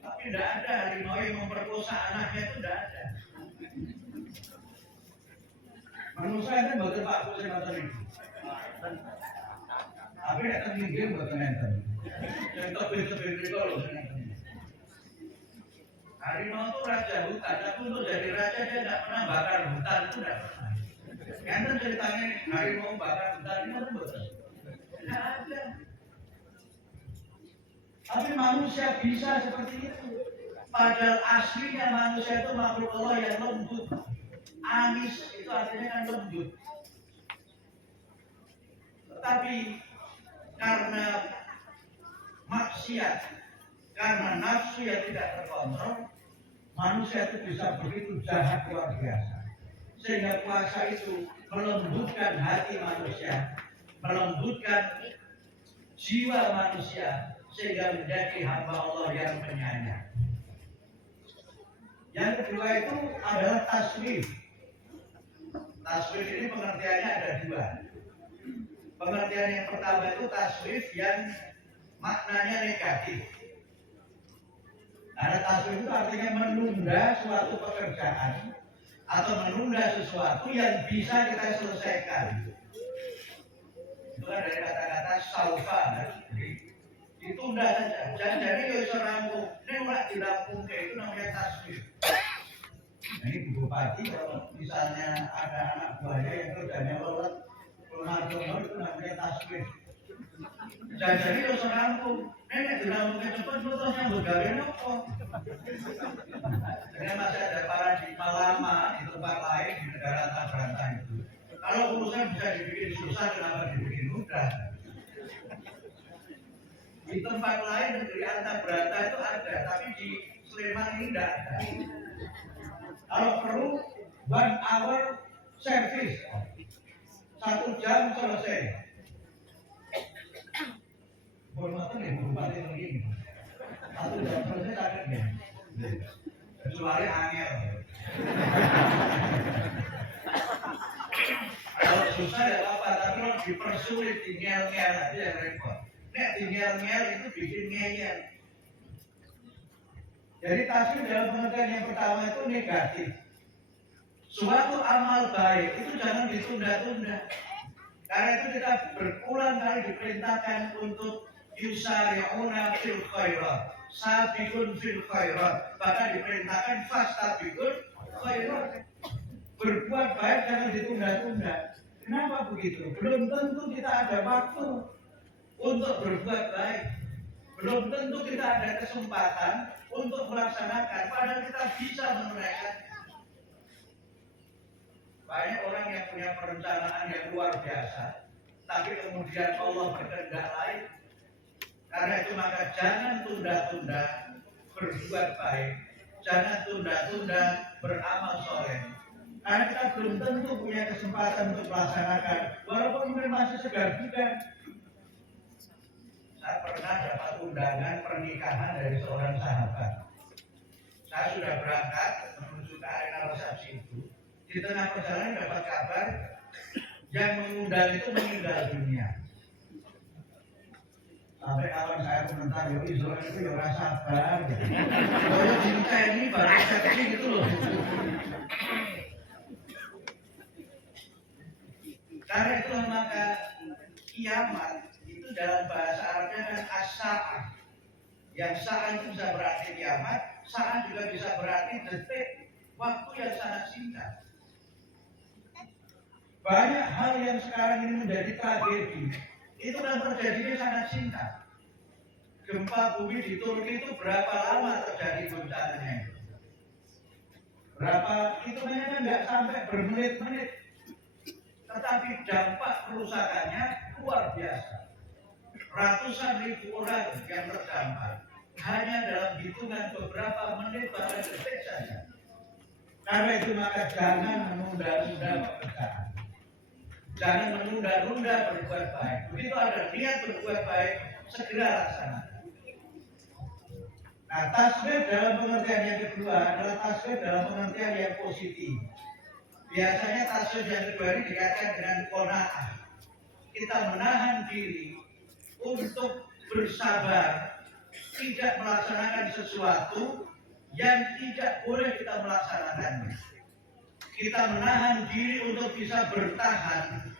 Tapi tidak ada harimau yang memperkosa anaknya, itu tidak ada. Manusia itu betul Pak Kusin atau itu. Tapi tidak tertinggi betul enten. Yang tebing-tebing itu loh. Harimau itu raja hutan, tapi untuk jadi raja dia tidak pernah bakar hutan, itu tidak pernah. Enten ceritanya harimau bakar hutan itu betul. Tidak ada. Tapi manusia bisa seperti itu. Padahal aslinya manusia itu makhluk Allah yang lembut. Amis itu artinya kan lembut. Tetapi karena maksiat, karena nafsu yang tidak terkontrol, manusia itu bisa begitu jahat luar biasa. Sehingga puasa itu melembutkan hati manusia, melembutkan jiwa manusia, sehingga menjadi hamba Allah yang penyayang. Yang kedua itu adalah taswif. Taswif ini pengertiannya ada dua. Pengertian yang pertama itu taswif yang maknanya negatif. Ada taswif itu artinya menunda suatu pekerjaan atau menunda sesuatu yang bisa kita selesaikan. Itu kan dari kata-kata saufa, ditunda saja. Jadi ya iso rampung, ini ora dirampung itu namanya taswif. Nah, ini Bu Bupati kalau misalnya ada anak buahnya yang kerjanya lolos keluar itu namanya taswif. Jadi ya iso rampung, ini dirampungnya cepat terus nyambut gawe nopo. Dengan masih ada paradigma lama di tempat lain di negara tak itu. Kalau urusan bisa dibikin susah, kenapa dibikin mudah? Di tempat lain negeri Antabrata itu ada, tapi di Sleman ini tidak ada. Kalau perlu 1 hour service, 1 jam selesai. Hormatan ya Bupati begini. 1 jam selesai sakit ya. Kecuali angel. Kalau susah ya apa, tapi kalau dipersulit tinggal-tinggal aja yang repot. Nek tinggal-tinggal itu bikin ngeyel. Jadi taswif dalam pengertian yang pertama itu negatif. Suatu amal baik itu jangan ditunda-tunda. Karena itu kita berulang kali diperintahkan untuk yusari'una fil khairat, sabiqun fil khairat. Bahkan diperintahkan fastabiqun khairat. Berbuat baik jangan ditunda-tunda. Kenapa begitu? Belum tentu kita ada waktu untuk berbuat baik. Belum tentu kita ada kesempatan untuk melaksanakan, padahal kita bisa menunaikan. Banyak orang yang punya perencanaan yang luar biasa, tapi kemudian Allah berkehendak lain. Karena itu maka jangan tunda-tunda berbuat baik, jangan tunda-tunda beramal soleh. Karena kita belum tentu punya kesempatan untuk melaksanakan, walaupun mungkin masih segar bugar. Saya pernah dapat undangan pernikahan dari seorang sahabat. Saya sudah berangkat menuju ke arena resepsi itu. Di tengah perjalanan dapat kabar yang mengundang itu meninggal dunia. Sampai kawan saya komentar, ya Islam itu ya rasa sabar. Kalau cinta ini baru resepsi gitu loh. Karena itulah maka kiamat itu dalam bahasa Arabnya kan as-sa'ah. Yang sa'ah itu bisa berarti kiamat, sa'ah juga bisa berarti detik, waktu yang sangat singkat. Banyak hal yang sekarang ini menjadi tragedi, itu kan terjadinya sangat singkat. Gempa bumi di Turki itu berapa lama terjadi goncangannya? Berapa, itu kan nggak sampai bermenit-menit. Tetapi dampak kerusakannya luar biasa. Ratusan ribu orang yang terdampak hanya dalam hitungan beberapa menit bahkan detik saja. Karena itu maka jangan menunda-nunda pekerjaan. Jangan menunda-nunda berbuat baik. Begitu ada niat berbuat baik, segera laksanakan. Nah, taswif dalam pengertian yang kedua adalah taswif dalam pengertian yang positif. Biasanya taswif yang kedua ini dikatakan dengan qanaah. Kita menahan diri untuk bersabar, tidak melaksanakan sesuatu yang tidak boleh kita melaksanakannya. Kita menahan diri untuk bisa bertahan,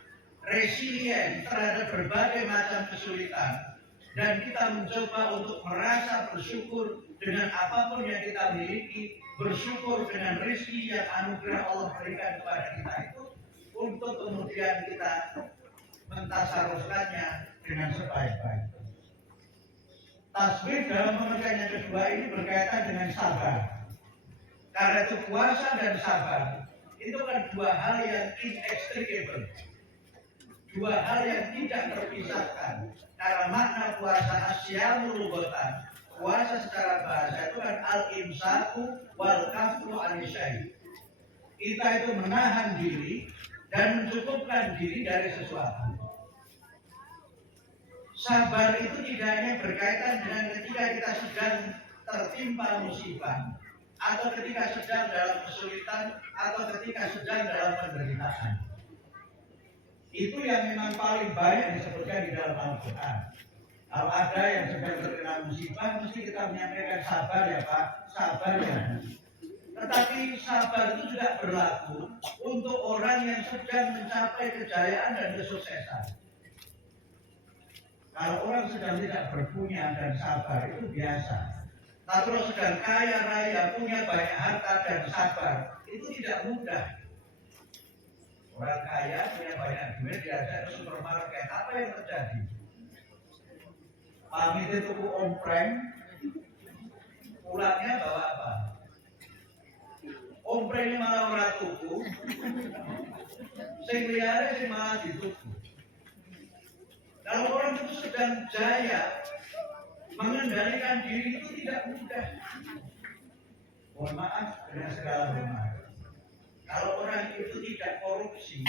resilient terhadap berbagai macam kesulitan, dan kita mencoba untuk merasa bersyukur dengan apapun yang kita miliki, bersyukur dengan rezeki yang anugerah Allah berikan kepada kita itu, untuk kemudian kita mentasarufkannya dengan sebaik-baik. Tasbih dalam pengertian yang kedua ini berkaitan dengan sabar. Karena itu puasa dan sabar itu kan dua hal yang inextricable, dua hal yang tidak terpisahkan. Karena makna puasa asyamu lugatan, puasa secara bahasa itu kan al-imsaku wal kafru anisyai. Kita itu menahan diri dan mencukupkan diri dari sesuatu. Sabar itu tidak hanya berkaitan dengan ketika kita sedang tertimpa musibah, atau ketika sedang dalam kesulitan, atau ketika sedang dalam penderitaan. Itu yang memang paling banyak disebutkan di dalam Al-Quran. Kalau ada yang sedang terkena musibah, mesti kita menyampaikan sabar ya Pak, sabar ya. Tetapi sabar itu juga berlaku untuk orang yang sedang mencapai kejayaan dan kesuksesan. Kalau orang sedang tidak berpunya dan sabar itu biasa. Tapi kalau sedang kaya raya, punya banyak harta dan sabar, itu tidak mudah. Orang kaya punya banyak duit, diajak ke supermarket, apa yang terjadi? Pamit itu on-prem, pulangnya bawa apa? Omprenya malah orang tuku, sing liyane sing malah dituku. Kalau orang itu sedang jaya, mengendalikan diri itu tidak mudah. Mohon maaf dengan segala hormat. Kalau orang itu tidak korupsi,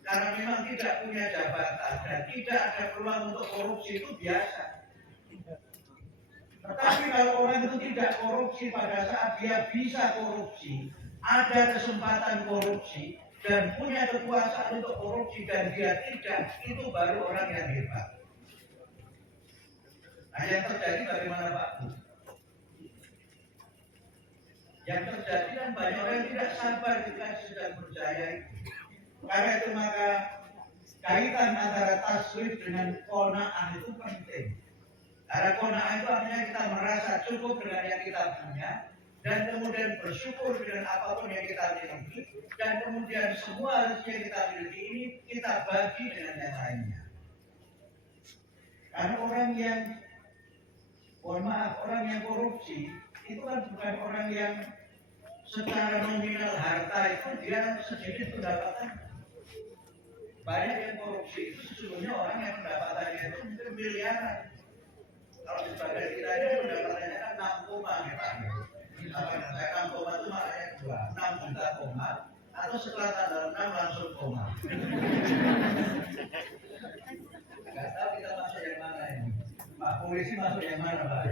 karena memang tidak punya jabatan dan tidak ada peluang untuk korupsi itu biasa. Tetapi kalau orang itu tidak korupsi pada saat dia bisa korupsi, ada kesempatan korupsi dan punya kekuasaan untuk korupsi dan dia tidak, itu baru orang yang hebat. Nah yang terjadi bagaimana Pak Bu? Yang terjadi kan banyak orang yang tidak sabar ketika sedang berjaya itu. Karena itu maka kaitan antara tasrif dengan qanaah itu penting. Karena qanaah itu artinya kita merasa cukup dengan yang kita punya, dan kemudian bersyukur dengan apapun yang kita miliki, dan kemudian semua rezeki yang kita miliki ini kita bagi dengan yang lainnya. Karena orang yang, mohon maaf, orang yang korupsi itu kan bukan orang yang secara nominal harta itu dia sedikit pendapatan. Banyak yang korupsi itu sesungguhnya orang yang pendapatannya itu mungkin miliaran. Kalau sebagai kita ini pendapatannya kan 6 koma misalnya. Misalkan saya 6 koma itu maknanya 6 juta koma, atau setelah tanggal 6 langsung koma. Gak tahu kita masuk yang mana ini. Pak polisi masuk yang mana Pak?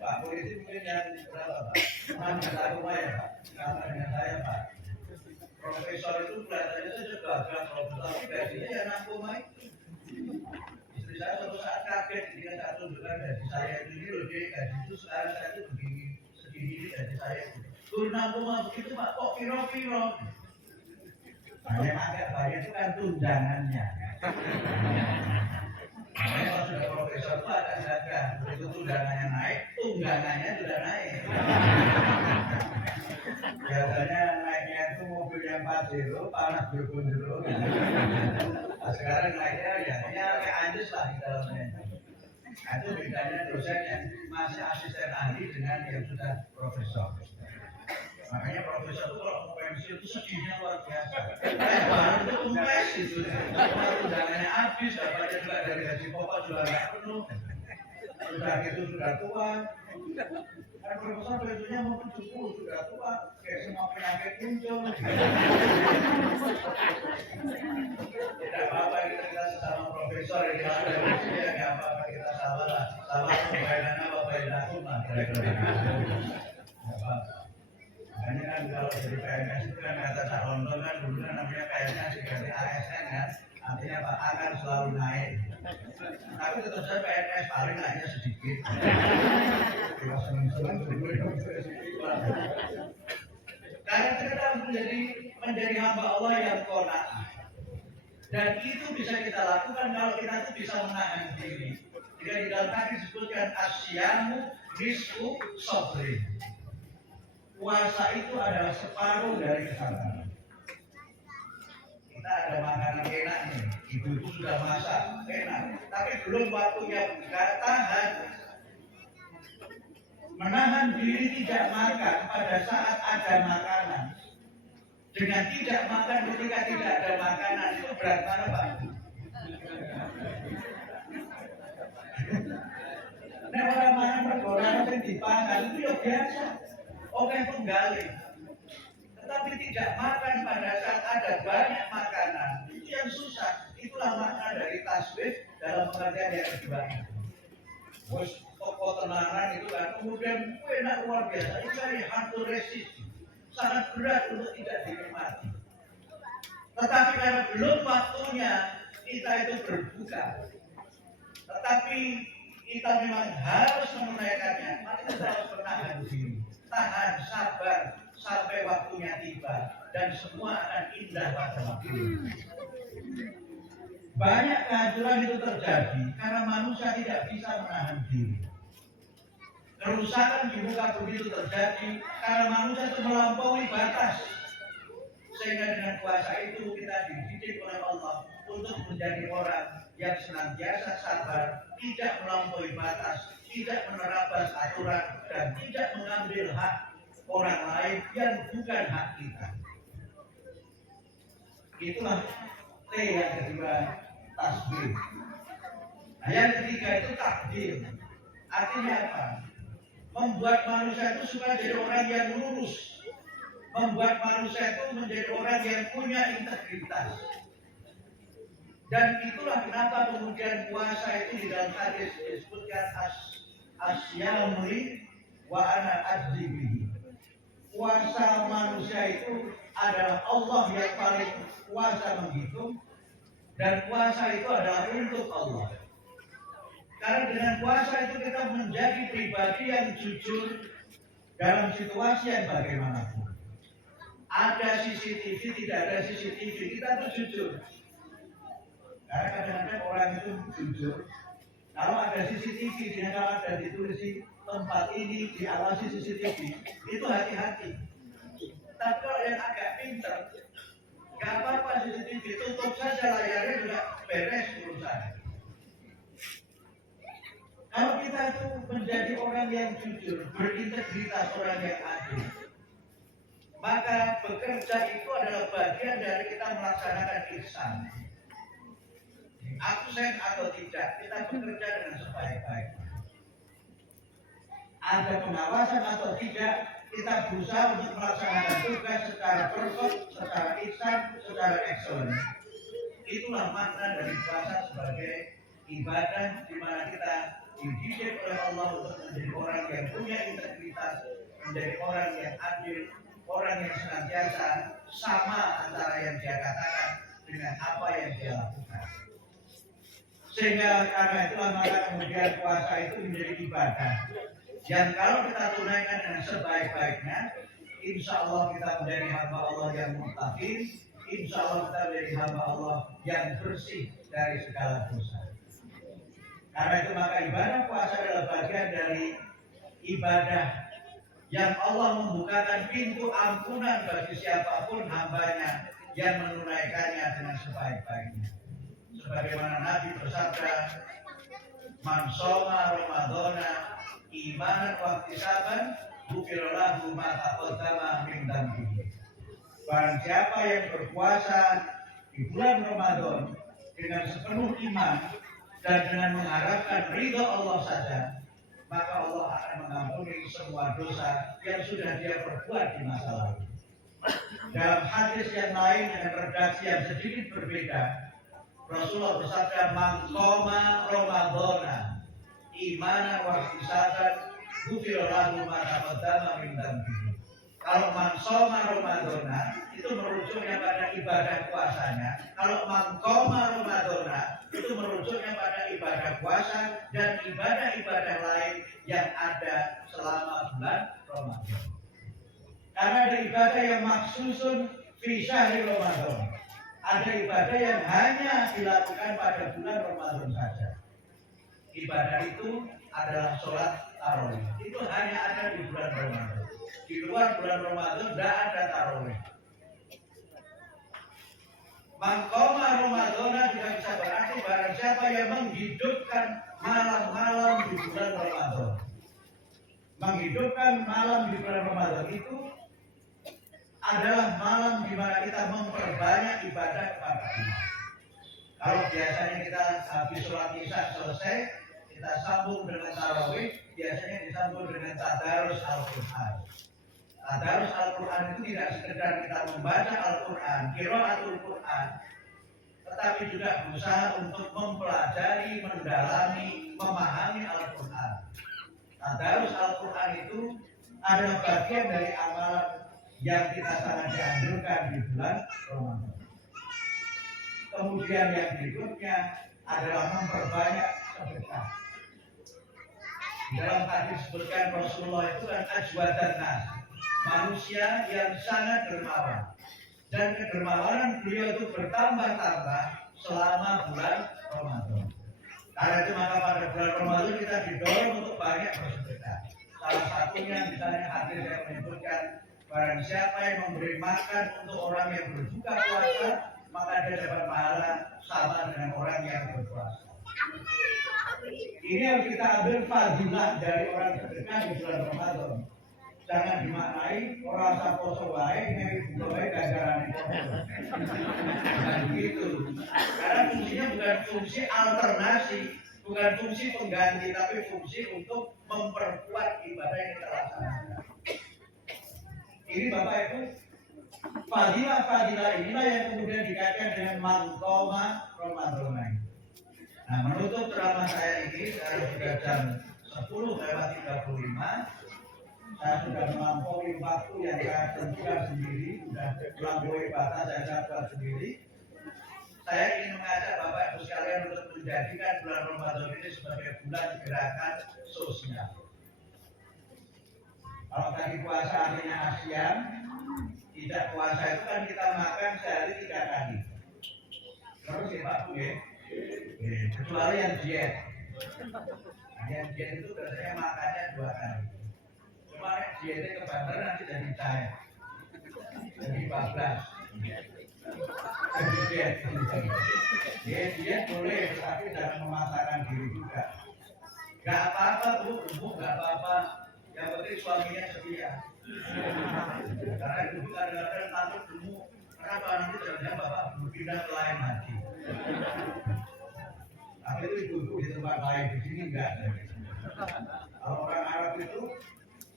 Pak polisi mungkin yang berapa Pak? 6 juta koma ya Pak? Sama dengan saya Pak. Profesor itu kelihatannya saya juga agak profesor, tapi gajinya ya 6 koma itu. Istri saya suatu saat kaget ketika saya tunjukkan gaji saya itu ini loh, gaji itu sekarang saya itu begini, segini gaji saya itu. Turun 6 koma begitu Pak, kok kira-kira? Nah yang agak banyak itu kan tunjangannya. Makanya kalau sudah profesor itu agak jaga, begitu tunjangannya naik, tunggangannya juga naik. Biasanya naiknya itu mobil yang Pajero, panas berkunjung. Nah, sekarang naiknya ya kayak anjus lah di dalamnya. Nah, itu bedanya dosen yang masih asisten ahli dengan yang sudah profesor. Makanya profesor itu kalau mau pensiun itu sedihnya luar biasa. Baru itu kumpes gitu. Kalau tunjangannya habis, dapatnya juga dari gaji pokok juga nggak penuh. Sudah gitu sudah tua. Kan profesor pensiunnya mungkin 70 sudah tua, kayak semua penyakit muncul. Tidak apa-apa kita sesama profesor yang ada di sini, nggak apa-apa kita salah lah. Salah perbaikan apa perbaikan lah kira-kira. Makanya kan kalau jadi PNS itu kan kata Cak Lontong kan dulu kan namanya PNS diganti ASN kan, artinya Pak akan selalu naik. Tapi tetap saja PNS paling naiknya sedikit. Karena kita harus menjadi hamba Allah yang qanaah. Dan itu bisa kita lakukan kalau kita itu bisa menahan diri. Jika di dalam hadis disebutkan asyamu nisfu sabrin. Puasa itu adalah separuh dari kesabaran. Kita ada makanan enak nih, ibu-ibu sudah masak enak, tapi belum waktunya buka, tahan. Menahan diri tidak makan pada saat ada makanan Dengan tidak makan ketika tidak ada makanan itu berat mana Pak? Nah orang-orang pergolakan yang dipangan itu ya biasa. Oke tunggali. Tetapi tidak makan pada saat ada banyak makanan itu yang susah. Itulah makna dari tasbih dalam pengertian yang kedua. Bos toko tenanan itu kan kemudian enak luar biasa. Itu dari hantu resisi. Sangat berat untuk tidak dinikmati. Tetapi karena belum waktunya kita itu berbuka. Tetapi kita memang harus menunaikannya. Maka kita harus menahan diri, tahan, sabar sampai waktunya tiba dan semua akan indah pada waktunya. Banyak kehancuran itu terjadi karena manusia tidak bisa menahan diri. Kerusakan di muka bumi itu terjadi karena manusia itu melampaui batas. Sehingga dengan kuasa itu kita dididik oleh Allah untuk menjadi orang yang senantiasa sabar, tidak melampaui batas, tidak menerabas aturan, dan tidak mengambil hak orang lain yang bukan hak kita. Itulah T yang kedua, tasbih. Nah, yang ketiga itu takdir. Artinya apa? Membuat manusia itu supaya jadi orang yang lurus, membuat manusia itu menjadi orang yang punya integritas. Dan itulah kenapa kemudian puasa itu di dalam hadis disebutkan asyamri wa ana adzibihi. Puasa manusia itu adalah Allah yang paling kuasa menghitung, dan puasa itu adalah untuk Allah. Karena dengan puasa itu kita menjadi pribadi yang jujur dalam situasi yang bagaimanapun. Ada CCTV, tidak ada CCTV, kita tuh jujur. Karena kadang-kadang orang itu jujur. Kalau ada CCTV, kalau ada ditulis di tempat ini diawasi CCTV, itu hati-hati. Tapi kalau yang agak pintar, gak apa-apa CCTV, tutup saja layarnya juga beres urusan. Kalau kita itu menjadi orang yang jujur, berintegritas, orang yang adil, maka bekerja itu adalah bagian dari kita melaksanakan ihsan. Absen atau tidak, kita bekerja dengan sebaik-baiknya. Ada pengawasan atau tidak, kita berusaha untuk melaksanakan tugas secara perfect, secara ihsan, secara excellent. Itulah makna dari puasa sebagai ibadah di mana kita dididik oleh Allah untuk menjadi orang yang punya integritas, menjadi orang yang adil, orang yang senantiasa sama antara yang dia katakan dengan apa yang dia lakukan. Sehingga karena itulah maka kemudian puasa itu menjadi ibadah yang kalau kita tunaikan dengan sebaik-baiknya, insya Allah kita menjadi hamba Allah yang muttaqin, insya Allah kita menjadi hamba Allah yang bersih dari segala dosa. Karena itu maka ibadah puasa adalah bagian dari ibadah yang Allah membukakan pintu ampunan bagi siapapun hambanya yang menunaikannya dengan sebaik-baiknya. Sebagaimana Nabi bersabda, "Man shoma Ramadhana imanan wa ihtisaban, ghufira lahu ma taqaddama min dhanbihi." Barang siapa yang berpuasa di bulan Ramadan dengan sepenuh iman dan dengan mengharapkan ridho Allah saja, maka Allah akan mengampuni semua dosa yang sudah dia perbuat di masa lalu. Dalam hadis yang lain dengan redaksi yang sedikit berbeda, Rasulullah bersabda, "Man qoma Ramadhana imanan wa ihtisaban, ghufira lahu ma taqaddama min dhanbihi." Kalau man shoma Ramadhana itu merujuknya pada ibadah puasanya. Kalau man qoma Ramadhana itu merujuknya pada ibadah puasa dan ibadah-ibadah lain yang ada selama bulan Ramadan. Karena ada ibadah yang maksusun fi syahri Ramadan. Ada ibadah yang hanya dilakukan pada bulan Ramadan saja. Ibadah itu adalah sholat tarawih. Itu hanya ada di bulan Ramadan. Di luar bulan Ramadan tidak ada tarawih. Mangkoma Ramadana juga bisa berarti barang siapa yang menghidupkan malam-malam di bulan Ramadan. Menghidupkan malam di bulan Ramadan itu adalah malam di mana kita memperbanyak ibadah kepada Allah. Kalau biasanya kita habis sholat isya selesai, kita sambung dengan tarawih, biasanya disambung dengan tadarus Al-Quran. Tadarus Al-Quran itu tidak sekedar kita membaca Al-Quran, qiraatul Quran, tetapi juga berusaha untuk mempelajari, mendalami, memahami Al-Quran. Tadarus Al-Quran itu adalah bagian dari amalan yang kita sangat dianjurkan di bulan Ramadan. Kemudian yang berikutnya adalah memperbanyak sedekah. Dalam hadis disebutkan Rasulullah itu kan ajwadan nas, manusia yang sangat dermawan. Dan kedermawanan beliau itu bertambah-tambah selama bulan Ramadan. Karena itu maka pada bulan Ramadan kita didorong untuk banyak bersedekah. Salah satunya misalnya hadis yang menyebutkan barang siapa yang memberi makan untuk orang yang berbuka puasa, maka dia dapat pahala sama dengan orang yang berpuasa. Ini harus kita ambil fadilah dari orang sedekah di bulan Ramadan. Jangan dimaknai orang asal poso wae nyari buka wae ganjaran begitu. Karena fungsinya bukan fungsi alternasi, bukan fungsi pengganti, tapi fungsi untuk memperkuat ibadah yang kita laksanakan. Ini Bapak Ibu, fadilah inilah yang kemudian dikaitkan dengan maqama Ramadan. Nah, menutup ceramah saya ini, saya sudah jam 10:35. Saya sudah melampaui waktu yang saya tentukan sendiri, sudah melampaui batas yang saya buat sendiri. Saya ingin mengajak Bapak Ibu sekalian untuk menjadikan bulan Ramadan ini sebagai bulan gerakan sosial. Kalau tadi puasa artinya Asian, tidak puasa itu kan kita makan sehari 3 kali. Terus ya Pak Bu ya, kecuali yang diet. Nah, yang diet itu biasanya makannya 2 kali. Cuma dietnya kebangetan nanti jadi diet, jadi 14. Jadi diet boleh, tapi jangan memaksakan diri juga. Gak apa-apa Bu, gak apa-apa. Yang penting suaminya setia. Karena ibu kadang-kadang takut gemuk. Kenapa nanti ternyata bapak berpindah ke lain hati. Tapi itu ibu-ibu di tempat lain, di sini enggak. Kalau orang Arab itu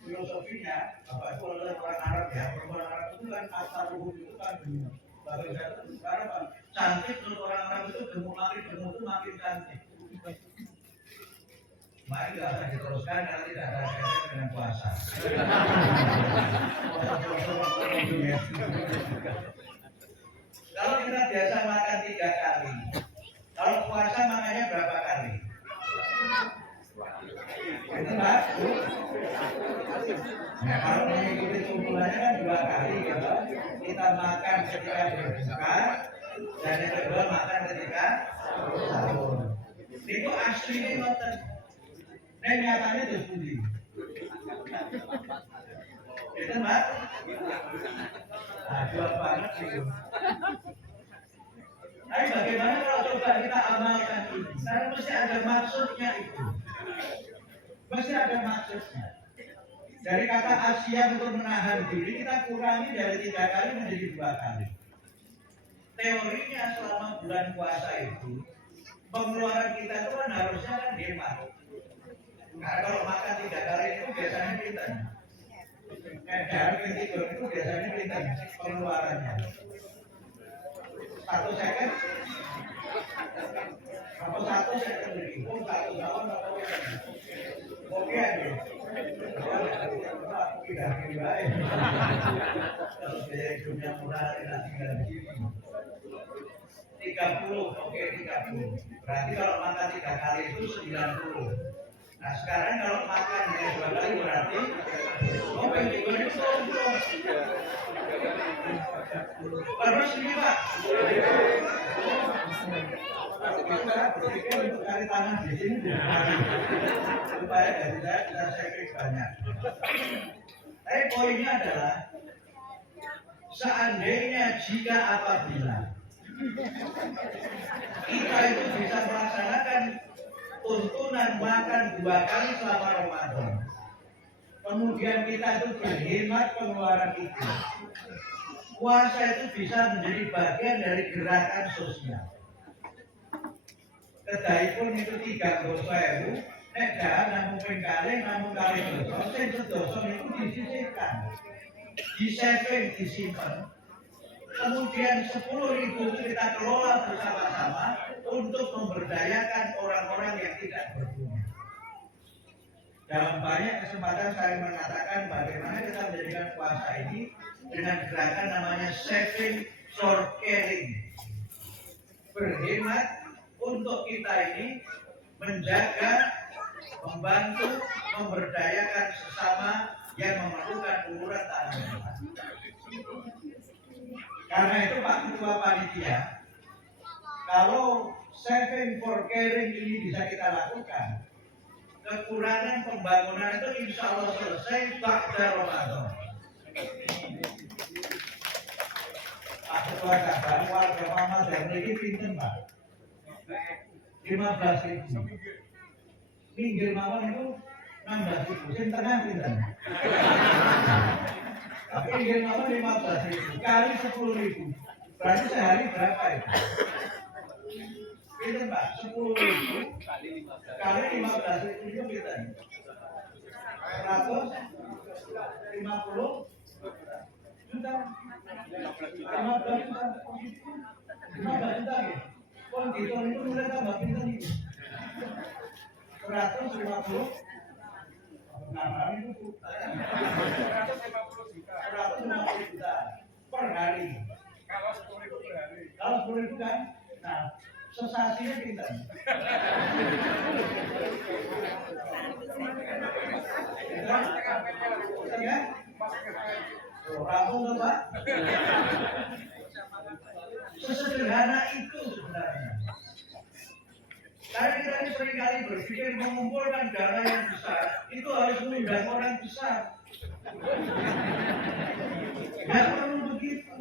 filosofinya, bapak itu adalah orang Arab ya. Perempuan Arab itu kan asal ruhut itu kan gemuk. Bapak saya itu sekarang cantik, menurut orang Arab itu gemuk itu makin cantik. Mari tidak usah diteruskan karena tidak ada kaitan dengan puasa. Kalau kita biasa makan 3 kali, kalau puasa makannya berapa kali? Itu Pak. Nah, kalau mengikuti kumpulannya kan 2 kali gitu. Kita makan ketika berbuka dan yang kedua makan ketika sahur. Itu aslinya ngoten. Dan nyatanya itu sendiri. Itu Mbak. Nah, jual banget itu. Tapi bagaimana kalau coba kita amalkan ini? Karena mesti ada maksudnya itu. Mesti ada maksudnya. Dari kata Asia untuk menahan diri, kita kurangi dari 3 kali menjadi 2 kali. Teorinya selama bulan puasa itu, pengeluaran kita itu kan harusnya kan hemat. Karena kalau makan 3 kali itu biasanya pinter. Dari tidur itu biasanya pinter pengeluarannya. 1 second. Apa 1 second dihitung, 1 tahun atau oke aja. Aku tidak baik. Kalau biaya hidupnya murah, enak tinggal di sini. 30, oke 30. Berarti kalau makan 3 kali itu 90. Nah sekarang kalau makan yang 2 kali berarti itu terus ini Pak. Kita berpikir untuk cari tangan di sini supaya dari saya bisa saving banyak. Tapi poinnya adalah seandainya jika apabila kita itu bisa melaksanakan tuntunan makan 2 kali selama Ramadan, kemudian kita itu berhemat pengeluaran itu, puasa itu bisa menjadi bagian dari gerakan sosial. Kedaipun itu 3.000, nek jalan namung ping kalih namung kalih dosa, sing sedoso itu disisihkan, disaving, disimpan. Kemudian 10.000 itu kita kelola bersama-sama untuk memberdayakan orang-orang yang tidak berguna. Dalam banyak kesempatan saya mengatakan bagaimana kita menjadikan puasa ini dengan gerakan namanya saving for caring. Berhemat untuk kita ini menjaga, membantu, memberdayakan sesama yang memerlukan uluran tangan. Karena itu Pak Ketua Panitia, kalau saving for caring ini bisa kita lakukan, kekurangan pembangunan itu insya Allah selesai pada Ramadan. Pak Ketua Cabang, warga Mama dan ini pinten Pak? 15.000. Minggir mawon itu 16.000. Sing tengah pinten? Tapi minggir mawon 15.000 kali 10.000. Berarti sehari berapa itu? Pinten Pak? 10.000 kali 15.000 itu pinten? 150 juta. 15 juta. 15 juta ya? Kon dihitung itu mulai tambah pinten itu? 150. Nah, itu 150 juta per hari. Kalau 10.000 per hari. Kalau 10.000 kan? Nah, sesasinya pinten? Ya? Rampung tuh Pak? Sesederhana itu sebenarnya. Karena kita ini seringkali berpikir mengumpulkan dana yang besar itu harus mengundang orang besar. Tidak perlu begitu.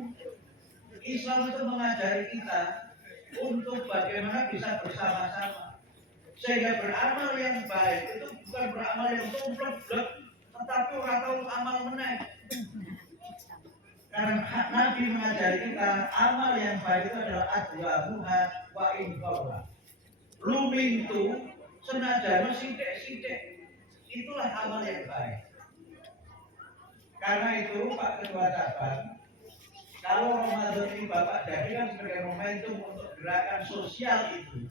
Islam itu mengajari kita untuk bagaimana bisa bersama-sama. Sehingga beramal yang baik itu bukan beramal yang tumplek, tetapi orang tahu amal meneh. Karena Nabi mengajari kita amal yang baik itu adalah adwamuha wa infawah. Lumintu senajan sithik-sithik, itulah amal yang baik. Karena itu Pak Ketua Cabang, kalau Ramadan ini Bapak jadikan sebagai momentum untuk gerakan sosial itu,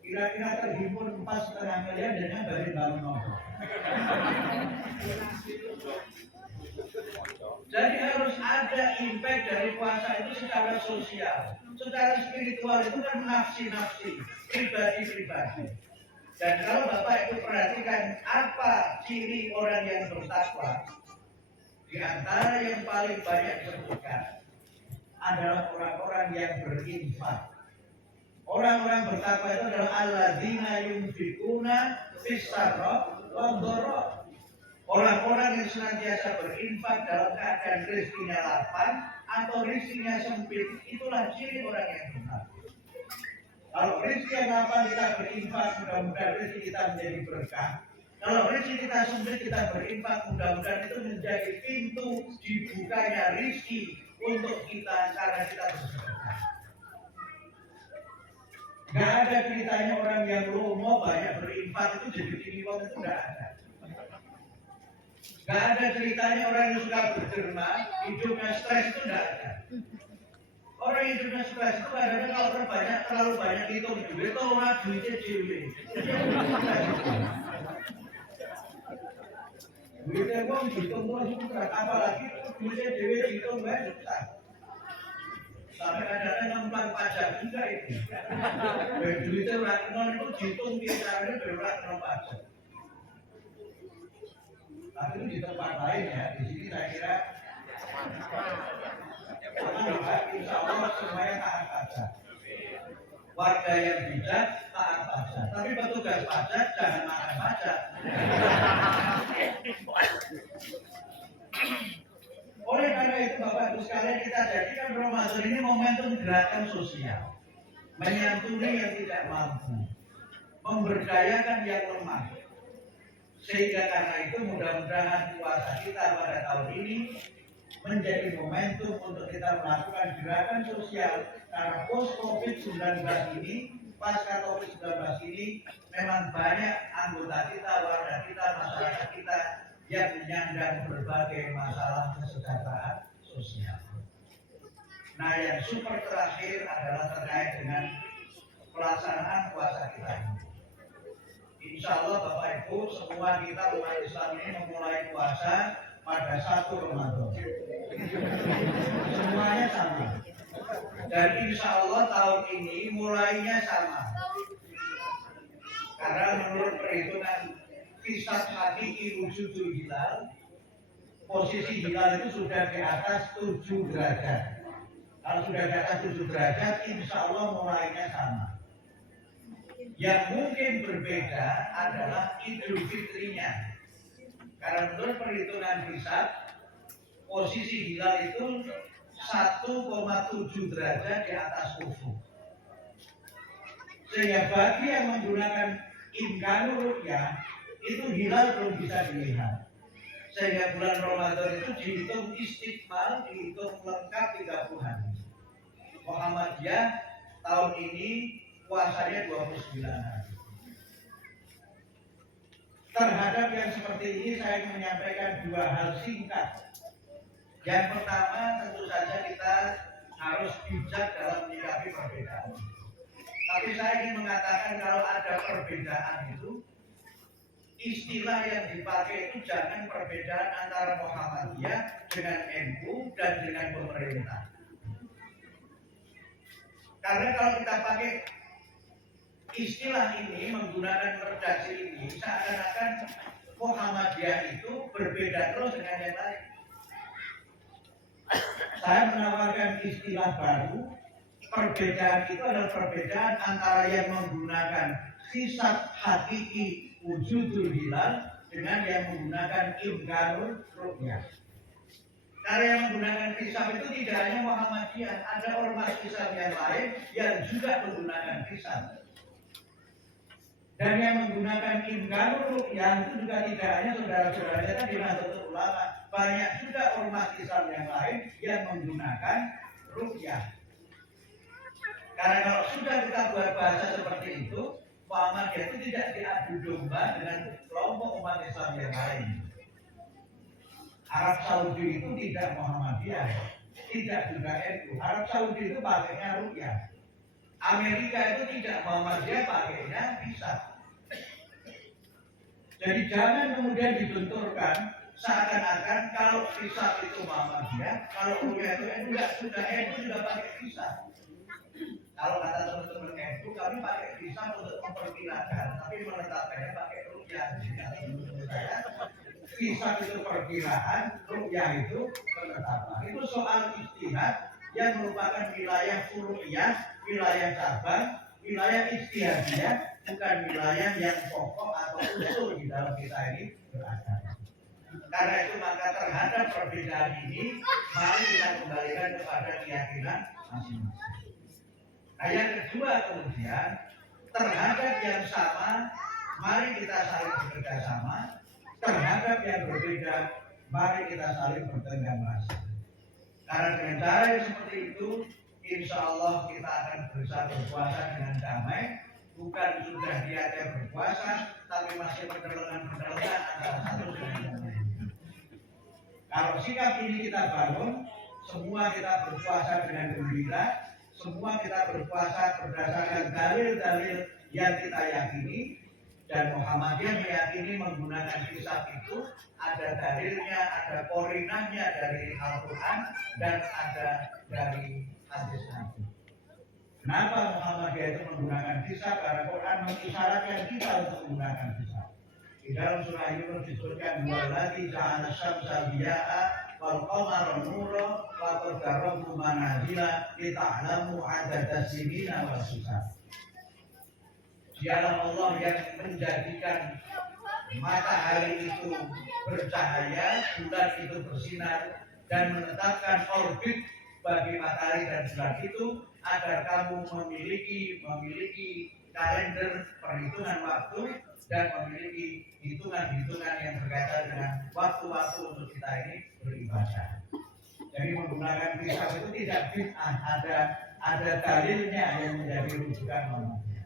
kira-kira terhimpun 4,5 miliar dengan dari bangun. Jadi harus ada impact dari puasa itu secara sosial. Secara spiritual itu kan nafsi-nafsi, pribadi-pribadi. Dan kalau Bapak itu perhatikan apa ciri orang yang bertakwa, di antara yang paling banyak disebutkan adalah orang-orang yang berinfak. Orang-orang bertakwa itu adalah alladzina yunfikuna fis-sarra wad-dharra. Orang-orang yang senantiasa berinfak dalam keadaan rezekinya lapang atau rezekinya sempit, itulah ciri orang yang benar. Kalau rezeki yang lapang kita berinfak, mudah-mudahan rezeki kita menjadi berkah. Kalau rezeki kita sempit kita berinfak, mudah-mudahan itu menjadi pintu dibukanya rezeki untuk kita karena kita bersedekah. Gak ada ceritanya orang yang lomo banyak berinfak itu jadi tinggi wong itu gak ada. Gak ada ceritanya orang yang suka berderma, hidupnya stres itu gak ada. Orang yang hidupnya stres itu kadang-kadang kalau terlalu banyak hitung duit, itu orang duitnya dewe. Duitnya wong hitung terus itu berat, apalagi duitnya dewe hitung susah. Sampai kadang-kadang ngemplang pajak juga itu. Duitnya orang non itu dihitung biasanya berat non pajak. Tapi itu di tempat lain ya, di sini saya kira insya Allah semuanya taat pajak. Warga yang bijak taat pajak, tapi petugas pajak jangan makan pajak. Oleh karena itu Bapak Ibu sekalian, kita jadikan Ramadan ini momentum gerakan sosial, menyantuni yang tidak mampu, memberdayakan yang lemah. Sehingga karena itu mudah-mudahan puasa kita pada tahun ini menjadi momentum untuk kita melakukan gerakan sosial karena post COVID-19 ini, pasca COVID-19 ini memang banyak anggota kita, warga kita, masyarakat kita yang menyandang berbagai masalah kesejahteraan sosial. Nah, yang super terakhir adalah terkait dengan pelaksanaan puasa kita. Insya Allah Bapak Ibu, semua kita umat Islam ini memulai puasa pada 1 Ramadan. Semuanya sama. Dan insya Allah tahun ini mulainya sama. Karena menurut perhitungan hisab hakiki wujudul hilal, posisi hilal itu sudah di atas 7 derajat. Kalau sudah di atas 7 derajat, insya Allah mulainya sama. Yang mungkin berbeda adalah Idul Fitrinya. Karena menurut perhitungan hisab, posisi hilal itu 1,7 derajat di atas ufuk. Sehingga bagi yang menggunakan imkanur ru'yah, itu hilal belum bisa dilihat. Sehingga bulan Ramadan itu dihitung istiqmal, dihitung lengkap 30 hari. Muhammadiyah tahun ini puasanya 29 hari. Terhadap yang seperti ini saya menyampaikan 2 hal singkat. Yang pertama, tentu saja kita harus bijak dalam menyikapi perbedaan. Tapi saya ingin mengatakan kalau ada perbedaan itu, istilah yang dipakai itu jangan perbedaan antara Muhammadiyah dengan NU dan dengan pemerintah. Karena kalau kita pakai istilah ini, menggunakan redaksi ini, seakan-akan Muhammadiyah itu berbeda terus dengan yang lain. Saya menawarkan istilah baru. Perbedaan itu adalah perbedaan antara yang menggunakan hisab hakiki wujudul hilal dengan yang menggunakan imkanur ru'yah. Karena yang menggunakan hisab itu tidak hanya Muhammadiyah, ada ormas Islam yang lain yang juga menggunakan hisab. Dan yang menggunakan imkanur ru'yah itu juga tidak hanya saudara-saudaranya tadi Nahdlatul Ulama, banyak juga ormas Islam yang lain yang menggunakan ru'yah. Karena kalau sudah kita buat bahasa seperti itu, Muhammadiyah itu tidak diadu domba dengan kelompok umat Islam yang lain. Arab Saudi itu tidak Muhammadiyah, tidak juga NU. Arab Saudi itu pakainya ru'yah. Amerika itu tidak Muhammadiyah, pakainya hisab. Jadi jangan kemudian dibenturkan seakan-akan kalau hisab itu Muhammadiyah, kalau ru'yah itu NU, sudah NU sudah pakai hisab. Kalau kata teman-teman NU, kami pakai hisab untuk memperkirakan, tapi menetapkannya pakai ru'yah. Hisab itu perkiraan, ru'yah itu penetapan. Itu soal ijtihad yang merupakan wilayah furu'iyah, wilayah cabang, wilayah ijtihadiyah, bukan wilayah yang pokok atau usul di dalam kita ini beragama. Karena itu maka terhadap perbedaan ini, mari kita kembalikan kepada keyakinan masing-masing. Nah, yang kedua kemudian, terhadap yang sama, mari kita saling bekerja sama. Terhadap yang berbeda, mari kita saling bertenggang rasa. Karena dengan cara yang seperti itu, insya Allah kita akan berusaha berpuasa dengan damai. Bukan sudah diajak berpuasa, tapi masih berkelengan-kelengan antara satu dengan yang lain. Kalau sikap ini kita bangun, semua kita berpuasa dengan gembira, semua kita berpuasa berdasarkan dalil-dalil yang kita yakini, dan Muhammadiyah meyakini menggunakan hisab itu ada dalilnya, ada korinahnya dari Al-Quran dan ada dari hadis Nabi. Kenapa Muhammadiyah itu menggunakan hisab? Karena Quran mengisyaratkan kita untuk menggunakan hisab. Di dalam surah Yunus disebutkan walladzi ja'ala syamsa diya'a wal qamara nura wa qaddarahu manazila lita'lamu 'adada sinina wal hisab. Dialah Allah yang menjadikan matahari itu bercahaya, bulan itu bersinar, dan menetapkan orbit bagi matahari dan bulan itu agar kamu memiliki kalender perhitungan waktu dan memiliki hitungan-hitungan yang berkaitan dengan waktu-waktu untuk kita ini beribadah. Jadi menggunakan kisah itu tidak bid'ah, ada dalilnya yang menjadi rujukan manusia.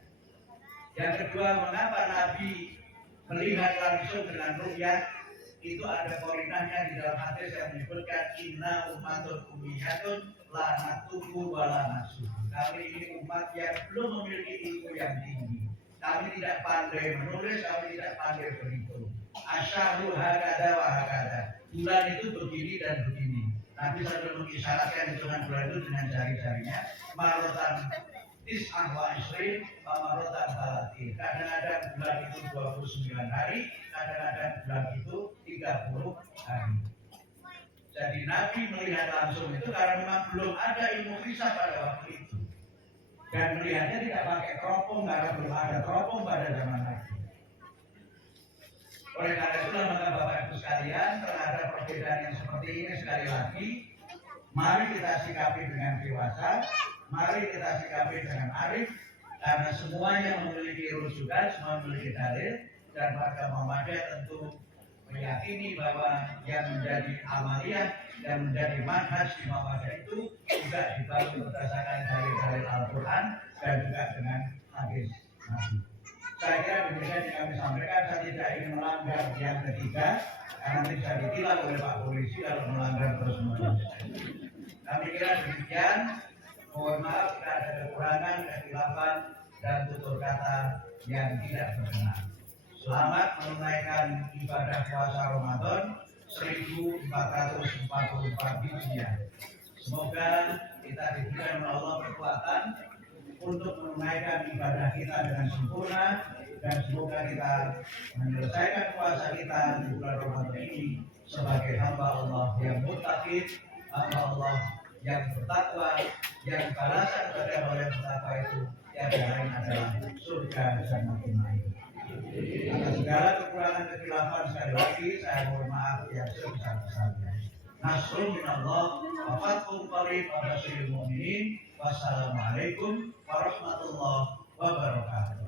Yang kedua, mengapa Nabi melihat langsung dengan ru'yah? Itu ada korinahnya di dalam hadis yang menyebutkan inna ummatun ummiyatun la naktubu wa la nahsubu. Kami ini umat yang belum memiliki ilmu yang tinggi. Kami tidak pandai menulis, kami tidak pandai berhitung. Asyahru hakada wa hakada. Bulan itu begini dan begini. Nabi sambil mengisyaratkan hitungan bulan itu dengan jari-jarinya. Marotan tis'ah wa isrin wa marotan talatin. Kadang-kadang bulan itu 29 hari, kadang-kadang bulan itu 30 hari. Jadi Nabi melihat langsung itu karena memang belum ada ilmu hisab pada waktu itu. Dan melihatnya tidak pakai teropong karena belum ada teropong pada zaman Nabi. Oleh karena itulah maka Bapak Ibu sekalian, terhadap perbedaan yang seperti ini sekali lagi, mari kita sikapi dengan dewasa, mari kita sikapi dengan arif, karena semuanya memiliki rujukan, semua memiliki dalil, dan warga Muhammadiyah tentu meyakini bahwa yang menjadi amaliyah, yang menjadi manhaj di Muhammadiyah itu juga dibangun berdasarkan dalil-dalil Al-Quran dan juga dengan hadis Nabi. Saya kira demikian yang kami sampaikan. Saya tidak ingin melanggar yang ketiga karena bisa ditilang oleh Pak Polisi kalau melanggar terus menerus. Kami kira demikian. Mohon maaf jika ada kekurangan, kehilafan dan tutur kata yang tidak berkenan. Selamat menunaikan ibadah puasa Ramadan 1444 Hijriah. Semoga kita diberikan oleh Allah kekuatan untuk menunaikan ibadah kita dengan sempurna, dan semoga kita menyelesaikan puasa kita di bulan Ramadan ini sebagai hamba Allah yang muttaqin, hamba Allah yang bertakwa, yang balasan pada orang yang bertakwa itu yang lain adalah surga Jannatul Ma'in. Atas segala kekurangan kekhilafan sekali lagi saya mohon maaf yang sebesar-besarnya. Nasrun minallah wa fathun qarib wa basyiril mu'minin. Wassalamualaikum warahmatullahi wabarakatuh.